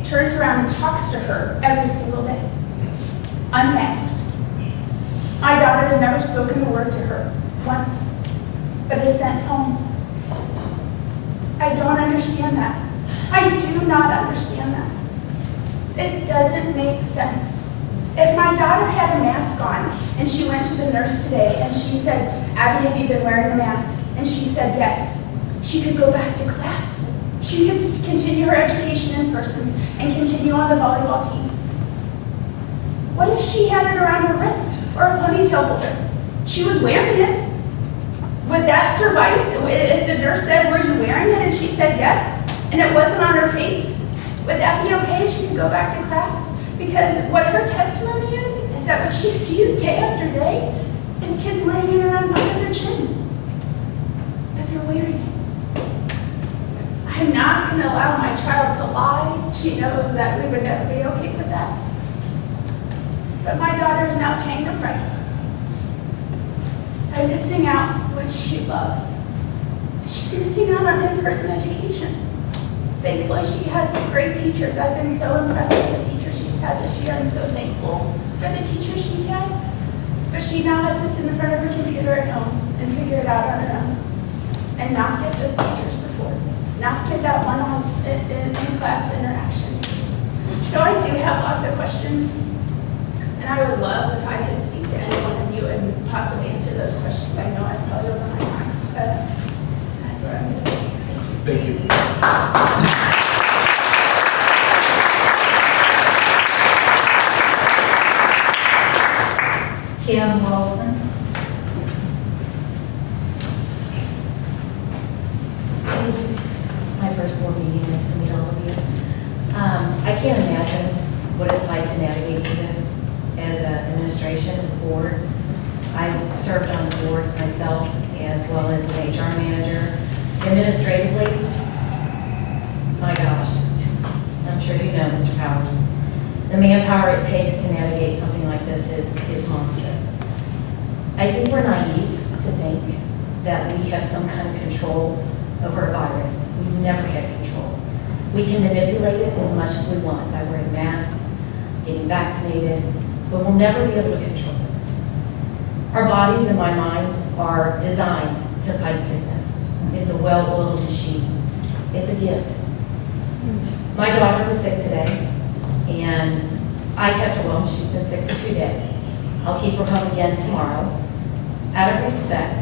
turns around and talks to her every single day, unmasked. My daughter has never spoken a word to her once, but is sent home. I don't understand that. I do do not understand that. It doesn't make sense. If my daughter had a mask on and she went to the nurse today and she said, Abby, have you been wearing a mask? And she said yes, she could go back to class. She could continue her education in person and continue on the volleyball team. What if she had it around her wrist or a ponytail holder? She was wearing it. Would that suffice? If the nurse said, were you wearing it? And she said yes, and it wasn't on her face, would that be okay? She could go back to class? Because what her testimony is that what she sees day after day is kids wearing it around under their chin. That they're wearing it. I'm not going to allow my child to lie. She knows that we would never be okay with that. But my daughter is now paying the price. I'm missing out what she loves. She's missing out on in-person education. Thankfully, she has great teachers. I've been so impressed with the teachers she's had this year. I'm so thankful for the teachers she's had. But she now has to sit in front of her computer at home and figure it out on her own and not get those teachers' support, not get that one-on-one in-class interaction. So I do have lots of questions, and I would love if I could speak to any one of you and possibly answer those questions. I know I'm probably over my time, but that's what I'm going to say. Thank you. Kim Wilson. It's my first board meeting. Nice to meet all of you. I can't imagine what it's like to navigate through this as an administration, as a board. I've served on boards myself as well as an HR manager. Administratively, my gosh, I'm sure you know, Mr. Powers, the manpower it takes to navigate something like this is monstrous. I think we're naive to think that we have some kind of control over a virus. We've never had control. We can manipulate it as much as we want by wearing masks, getting vaccinated, but we'll never be able to control it. Our bodies, in my mind, are designed to fight sickness. It's a well-oiled machine. It's a gift. My daughter was sick today, and I kept her well. She's been sick for 2 days. I'll keep her home again tomorrow. Out of respect,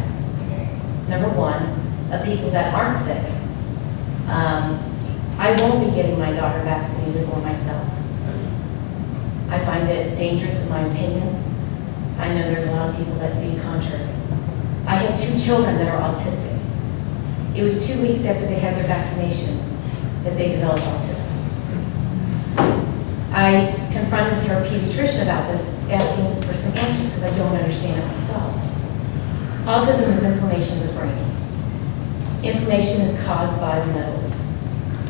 number one, of people that aren't sick, I won't be getting my daughter vaccinated or myself. I find it dangerous in my opinion. I know there's a lot of people that see it contrary. I have 2 children that are autistic. It was 2 weeks after they had their vaccinations that they developed autism. I confronted her pediatrician about this, asking for some answers because I don't understand it myself. Autism is inflammation of the brain. Inflammation is caused by the metals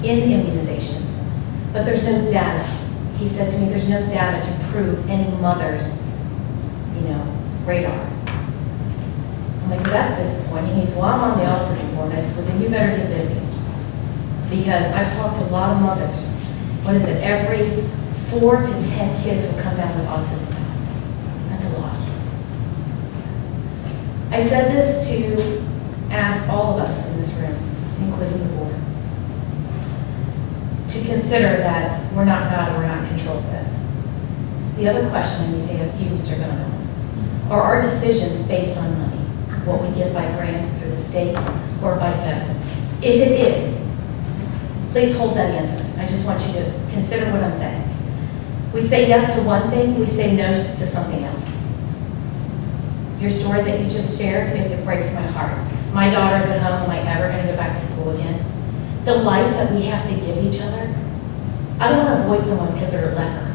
in immunizations, but there's no data. He said to me, there's no data to prove any mother's, radar. I'm like, well, that's disappointing. He said, well, I'm on the autism board. I said, well, then you better get busy. Because I've talked to a lot of mothers. What is it? Every 4 to 10 kids will come down with autism. That's a lot. I said this to ask all of us in this room, including the board, to consider that we're not God and we're not in control of this. The other question I need to ask you, Mr. Gunnar, are our decisions based on money? What we get by grants through the state or by federal? If it is, please hold that answer. I just want you to consider what I'm saying. We say yes to one thing, we say no to something else. Your story that you just shared, it breaks my heart. My daughter's at home, am I ever going to go back to school again? The life that we have to give each other, I don't want to avoid someone because they're a leper.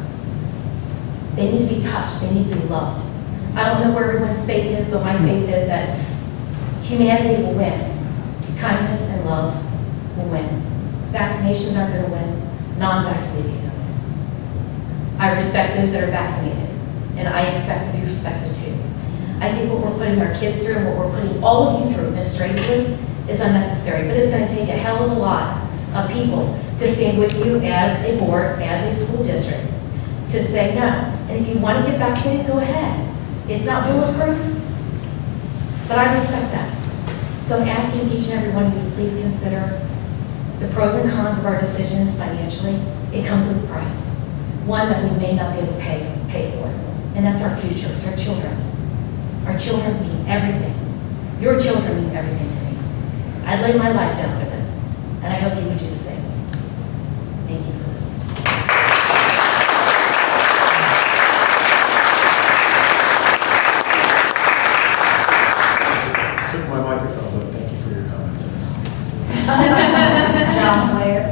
They need to be touched, they need to be loved. I don't know where everyone's faith is, but my faith is that humanity will win. Kindness and love will win. Vaccinations aren't going to win. Non-vaccinated are going to win. I respect those that are vaccinated, and I expect to be respected too. I think what we're putting our kids through and what we're putting all of you through administratively is unnecessary, but it's going to take a hell of a lot of people to stand with you as a board, as a school district, to say no. And if you want to get vaccinated, go ahead. It's not bulletproof, but I respect that. So I'm asking each and every one of you to please consider The pros and cons of our decisions financially, it comes with a price. One that we may not be able to pay for. And that's our future, it's our children. Our children mean everything. Your children mean everything to me. I'd lay my life down for them, and I hope you would do the same. Thank you for listening. Took my microphone, but thank you for your comments. John Blair.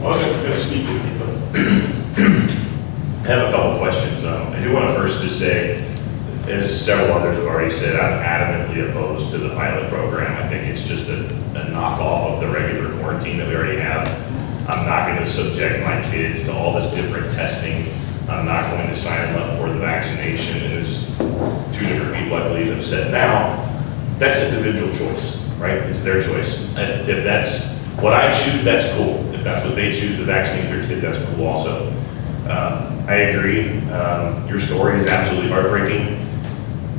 I wasn't going to speak to you, but I have a couple questions. I do want to first just say, as several others have already said, I'm adamantly opposed to the pilot program. I think it's just a knockoff of the regular quarantine that we already have. I'm not going to subject my kids to all this different testing. I'm not going to sign them up for the vaccination, as two different people, I believe, have said. Now, that's individual choice, right? It's their choice. If that's what I choose, that's cool. If that's what they choose to vaccinate their kid, that's cool also. I agree. Your story is absolutely heartbreaking.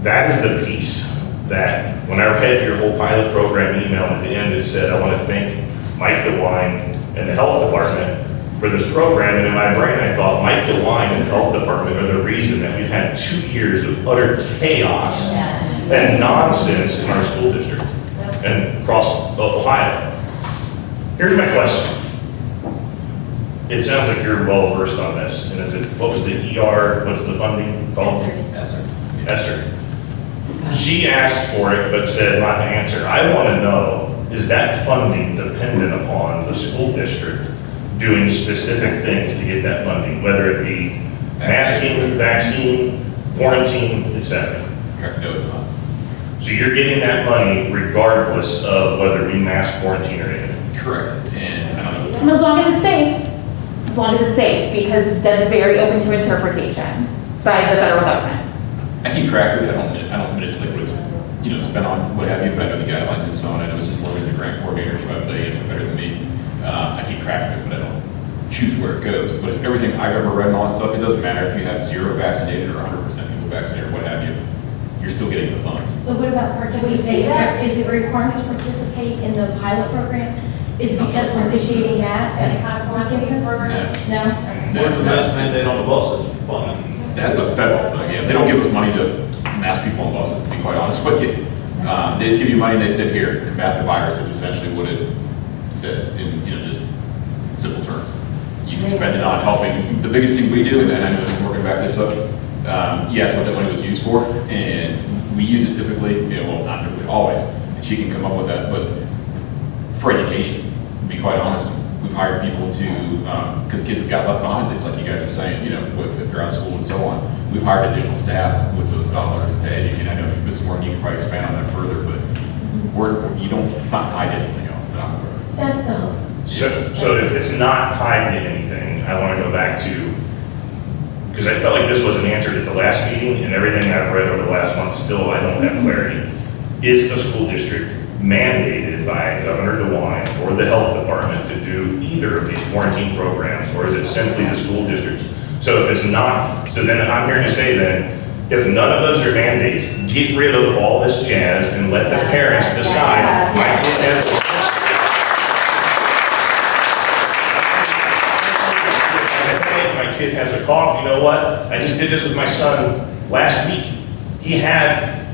That is the piece that, when I read your whole pilot program email at the end, it said, I want to thank Mike DeWine and the health department for this program. And in my brain, I thought Mike DeWine and the health department are the reason that we've had 2 years of utter chaos and nonsense in our school district and across Ohio. Here's my question. It sounds like you're well versed on this. And is it, what was the ER, what's the funding called? ESSER. She asked for it, but said not to answer. I want to know, is that funding dependent upon the school district doing specific things to get that funding, whether it be masking, vaccine, quarantine, etc.? No, it's not. So you're getting that money regardless of whether we mask, quarantine, or anything? Correct. And As long as it's safe. As long as it's safe, because that's very open to interpretation by the federal government. I keep track of it. I don't manage like what's spent on what have you, but I know the guidelines and so on. I know Mrs. Morgan, the grant coordinator, she probably answers better than me. I keep track of it, but I don't choose where it goes. But it's everything I've ever read and all that stuff. It doesn't matter if you have 0 vaccinated or 100% people vaccinated or what have you. You're still getting the funds. But what about participate? Is it a requirement to participate in the pilot program? Is it because we're initiating that? Any kind of marketing program? No? Where's the mask mandate on the buses? That's a federal thing. Yeah, they don't give us money to mask people on buses, to be quite honest with you. They just give you money and they said, here, combat the virus is essentially what it says in just simple terms. You can spend it on helping. The biggest thing we do, and I know this is working back this up, you asked what that money was used for, and we use it typically, well, not typically, always, and she can come up with that, but for education, to be quite honest, we've hired people to, because kids have got left behind, just like you guys are saying, if they're out of school and so on. We've hired additional staff with those dollars to educate. I know Mrs. Morgan, you can probably expand on that further, but it's not tied to anything else that I'm aware of. That's the hope. So if it's not tied to anything, I want to go back to, because I felt like this wasn't answered at the last meeting, and everything I've read over the last month, still I don't have clarity. Is the school district mandated by Governor DeWine or the health department to do either of these quarantine programs, or is it simply the school districts? So if it's not, so then I'm here to say then, if none of those are mandates, get rid of all this jazz and let the parents decide. My kid has a cough, you know what? I just did this with my son last week. He had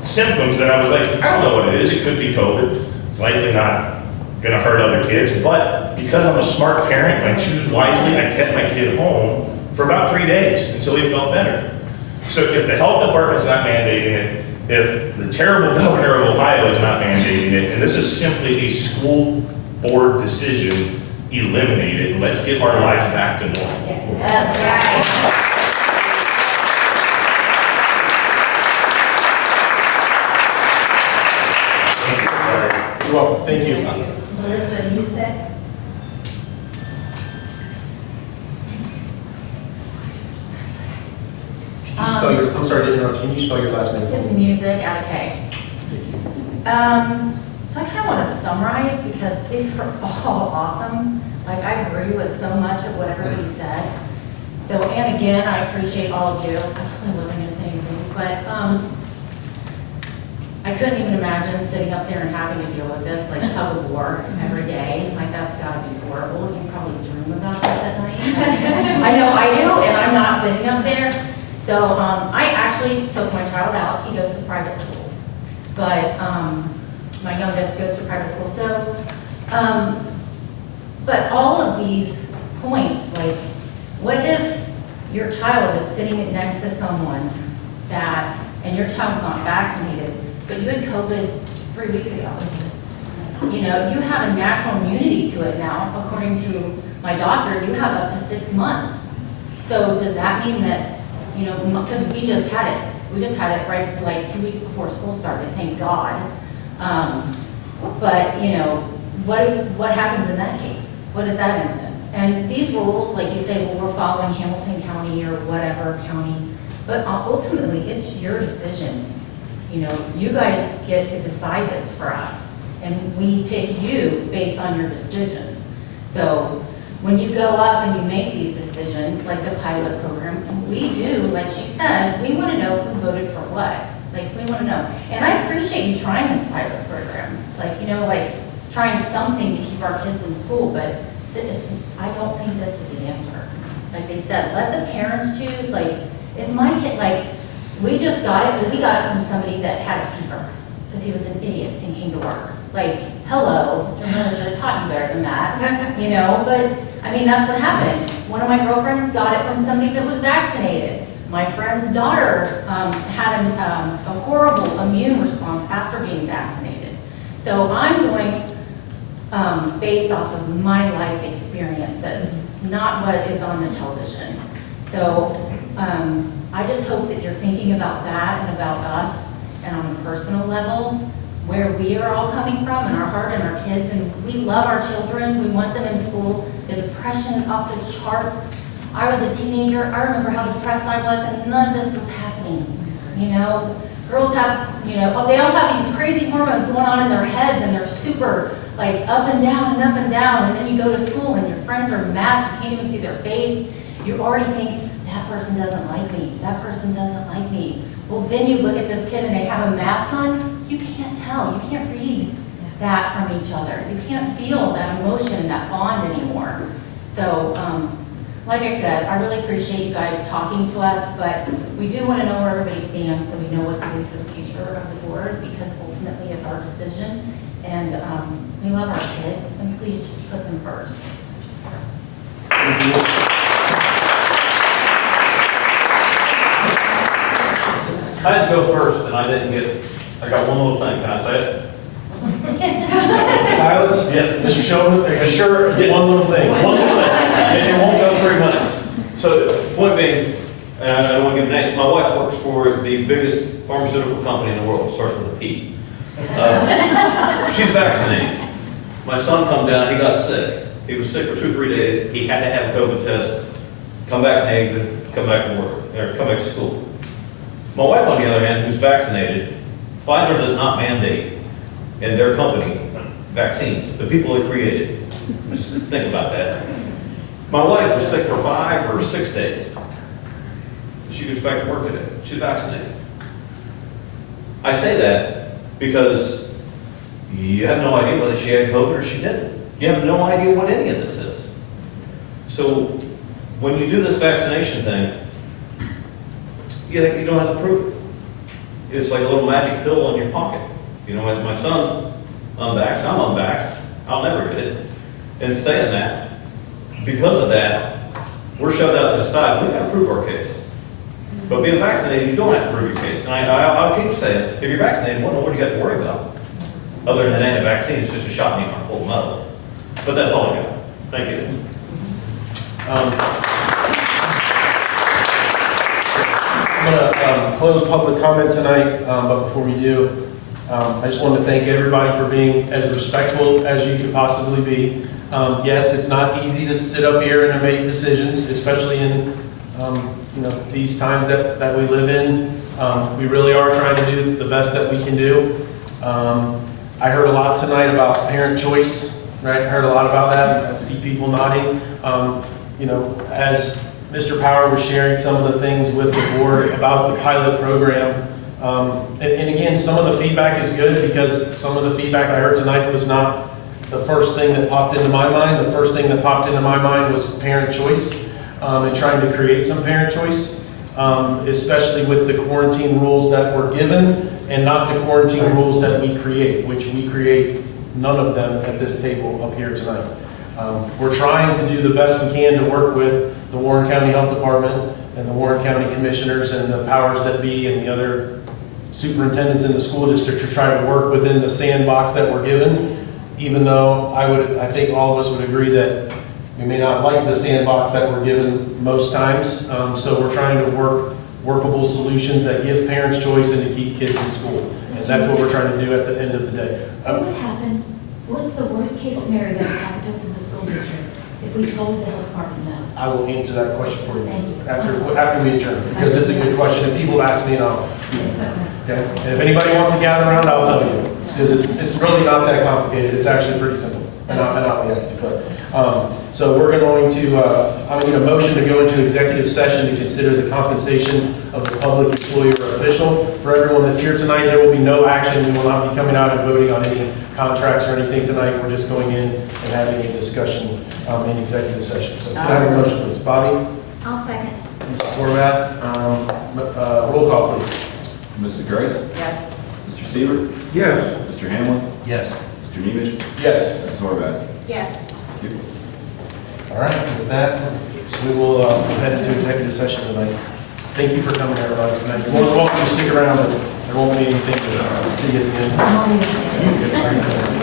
symptoms that I was like, I don't know what it is. It could be COVID. It's likely not going to hurt other kids. But because I'm a smart parent and I choose wisely, I kept my kid home for about 3 days until he felt better. So if the health department's not mandating it, if the terrible governor of Ohio is not mandating it, and this is simply a school board decision, eliminate it and let's get our lives back to normal. That's right. You're welcome. Thank you. Melissa, you said? I'm sorry to interrupt. Can you spell your last name? It's music out of K. Thank you. So I kind of want to summarize because these were all awesome. Like I agree with so much of what everybody said. So, and again, I appreciate all of you. I probably wasn't going to say anything, but I I couldn't even imagine sitting up there and having to deal with this, like tug of war every day. Like, that's gotta be horrible. You probably dream about this at night. I know I do, and I'm not sitting up there. So I actually took my child out. He goes to private school. But my youngest goes to private school. So, but all of these points, like, what if your child is sitting next to someone that, and your child's not vaccinated, but you had COVID 3 weeks ago? You know, you have a natural immunity to it now. According to my doctor, you have up to 6 months. So does that mean that, you know, because we just had it. We just had it right like 2 weeks before school started, thank God. But, you know, what happens in that case? What is that instance? And these rules, like you say, well, we're following Hamilton County or whatever county, but ultimately it's your decision. You know, you guys get to decide this for us, and we pick you based on your decisions. So when you go up and you make these decisions, like the pilot program, we do, like she said, we want to know who voted for what. Like, we want to know. And I appreciate you trying this pilot program. Like, you know, like trying something to keep our kids in school, but I don't think this is the answer. Like they said, let the parents choose. Like, if my kid, like, we just got it, but we got it from somebody that had a fever because he was an idiot and came to work. Like, hello, your mother should have taught you better than that, you know? But, I mean, that's what happened. One of my girlfriends got it from somebody that was vaccinated. My friend's daughter had a horrible immune response after being vaccinated. So I'm going based off of my life experiences, not what is on the television. So I just hope that you're thinking about that and about us and on a personal level, where we are all coming from and our heart and our kids, and we love our children, we want them in school. The depression is off the charts. I was a teenager, I remember how depressed I was, and none of this was happening. You know, girls have, you know, they all have these crazy hormones going on in their heads, and they're super, like, up and down, and then you go to school and your friends are masked, you can't even see their face. You already think, that person doesn't like me, that person doesn't like me. Well, then you look at this kid and they have a mask on, you can't tell, you can't read that from each other. You can't feel that emotion, that bond anymore. So, like I said, I really appreciate you guys talking to us, but we do want to know where everybody stands so we know what to do for the future of the board, because ultimately it's our decision. And we love our kids, and please just put them first. Thank you. I had to go first, and I didn't get, I got one little thing, can I say it? Silas? Yes. Mr. Sheldon, are you sure? One little thing. One little thing, and it won't go 3 minutes. So, point being, and I don't want to give names, my wife works for the biggest pharmaceutical company in the world, it starts with a P. She's vaccinated. My son come down, he got sick. He was sick for 2 or 3 days, he had to have a COVID test, come back negative, come back to work, or come back to school. My wife, on the other hand, who's vaccinated, Pfizer does not mandate in their company vaccines, the people that created. Just think about that. My wife was sick for 5 or 6 days. She goes back to work today. She's vaccinated. I say that because you have no idea whether she had COVID or she didn't. You have no idea what any of this is. So when you do this vaccination thing, you don't have to prove it. It's like a little magic pill in your pocket. You know, my son, unvaxxed, I'm unvaxxed, I'll never get it. And saying that, because of that, we're shoved out to the side. We've got to prove our case. But being vaccinated, you don't have to prove your case. And I'll keep saying, if you're vaccinated, what do you got to worry about? Other than any vaccine, it's just a shot in the arm, full of metal. But that's all I got. Thank you. I'm going to close public comment tonight, but before we do, I just want to thank everybody for being as respectful as you could possibly be. Yes, it's not easy to sit up here and make decisions, especially in these times that we live in. We really are trying to do the best that we can do. I heard a lot tonight about parent choice, right? I heard a lot about that. I see people nodding. As Mr. Power was sharing some of the things with the board about the pilot program, And again, some of the feedback is good because some of the feedback I heard tonight was not the first thing that popped into my mind. The first thing that popped into my mind was parent choice and trying to create some parent choice, especially with the quarantine rules that were given and not the quarantine rules that we create, which we create none of them at this table up here tonight. We're trying to do the best we can to work with the Warren County Health Department and the Warren County Commissioners and the powers that be and the other superintendents in the school district to try to work within the sandbox that we're given, even though I think all of us would agree that we may not like the sandbox that we're given most times. So we're trying to work workable solutions that give parents choice and to keep kids in school. And that's what we're trying to do at the end of the day. What would happen, what's the worst case scenario that would happen to us as a school district if we told the health department no? I will answer that question for you Thank you. after we adjourn, because it's a good question, and people ask me, and I'll, okay? And if anybody wants to gather around, I'll tell you, because it's really not that complicated, it's actually pretty simple, and I'll be happy to, but, so we're going to, I'm going to motion to go into executive session to consider the compensation of the public employee or official. For everyone that's here tonight, there will be no action, we will not be coming out and voting on any contracts or anything tonight, we're just going in and having a discussion in executive session. So can I have a motion, please? Bobby? I'll second. Mrs. Horvath? Roll call, please. Mrs. Grice? Yes. Mr. Seaver? Yes. Mr. Hamlin? Yes. Mr. Nemish? Yes. Mrs. Horvath? Yes. Thank you. All right, with that, we will head into executive session tonight. Thank you for coming, everybody, tonight. You're more than welcome to stick around, but there won't be anything to see you at the end.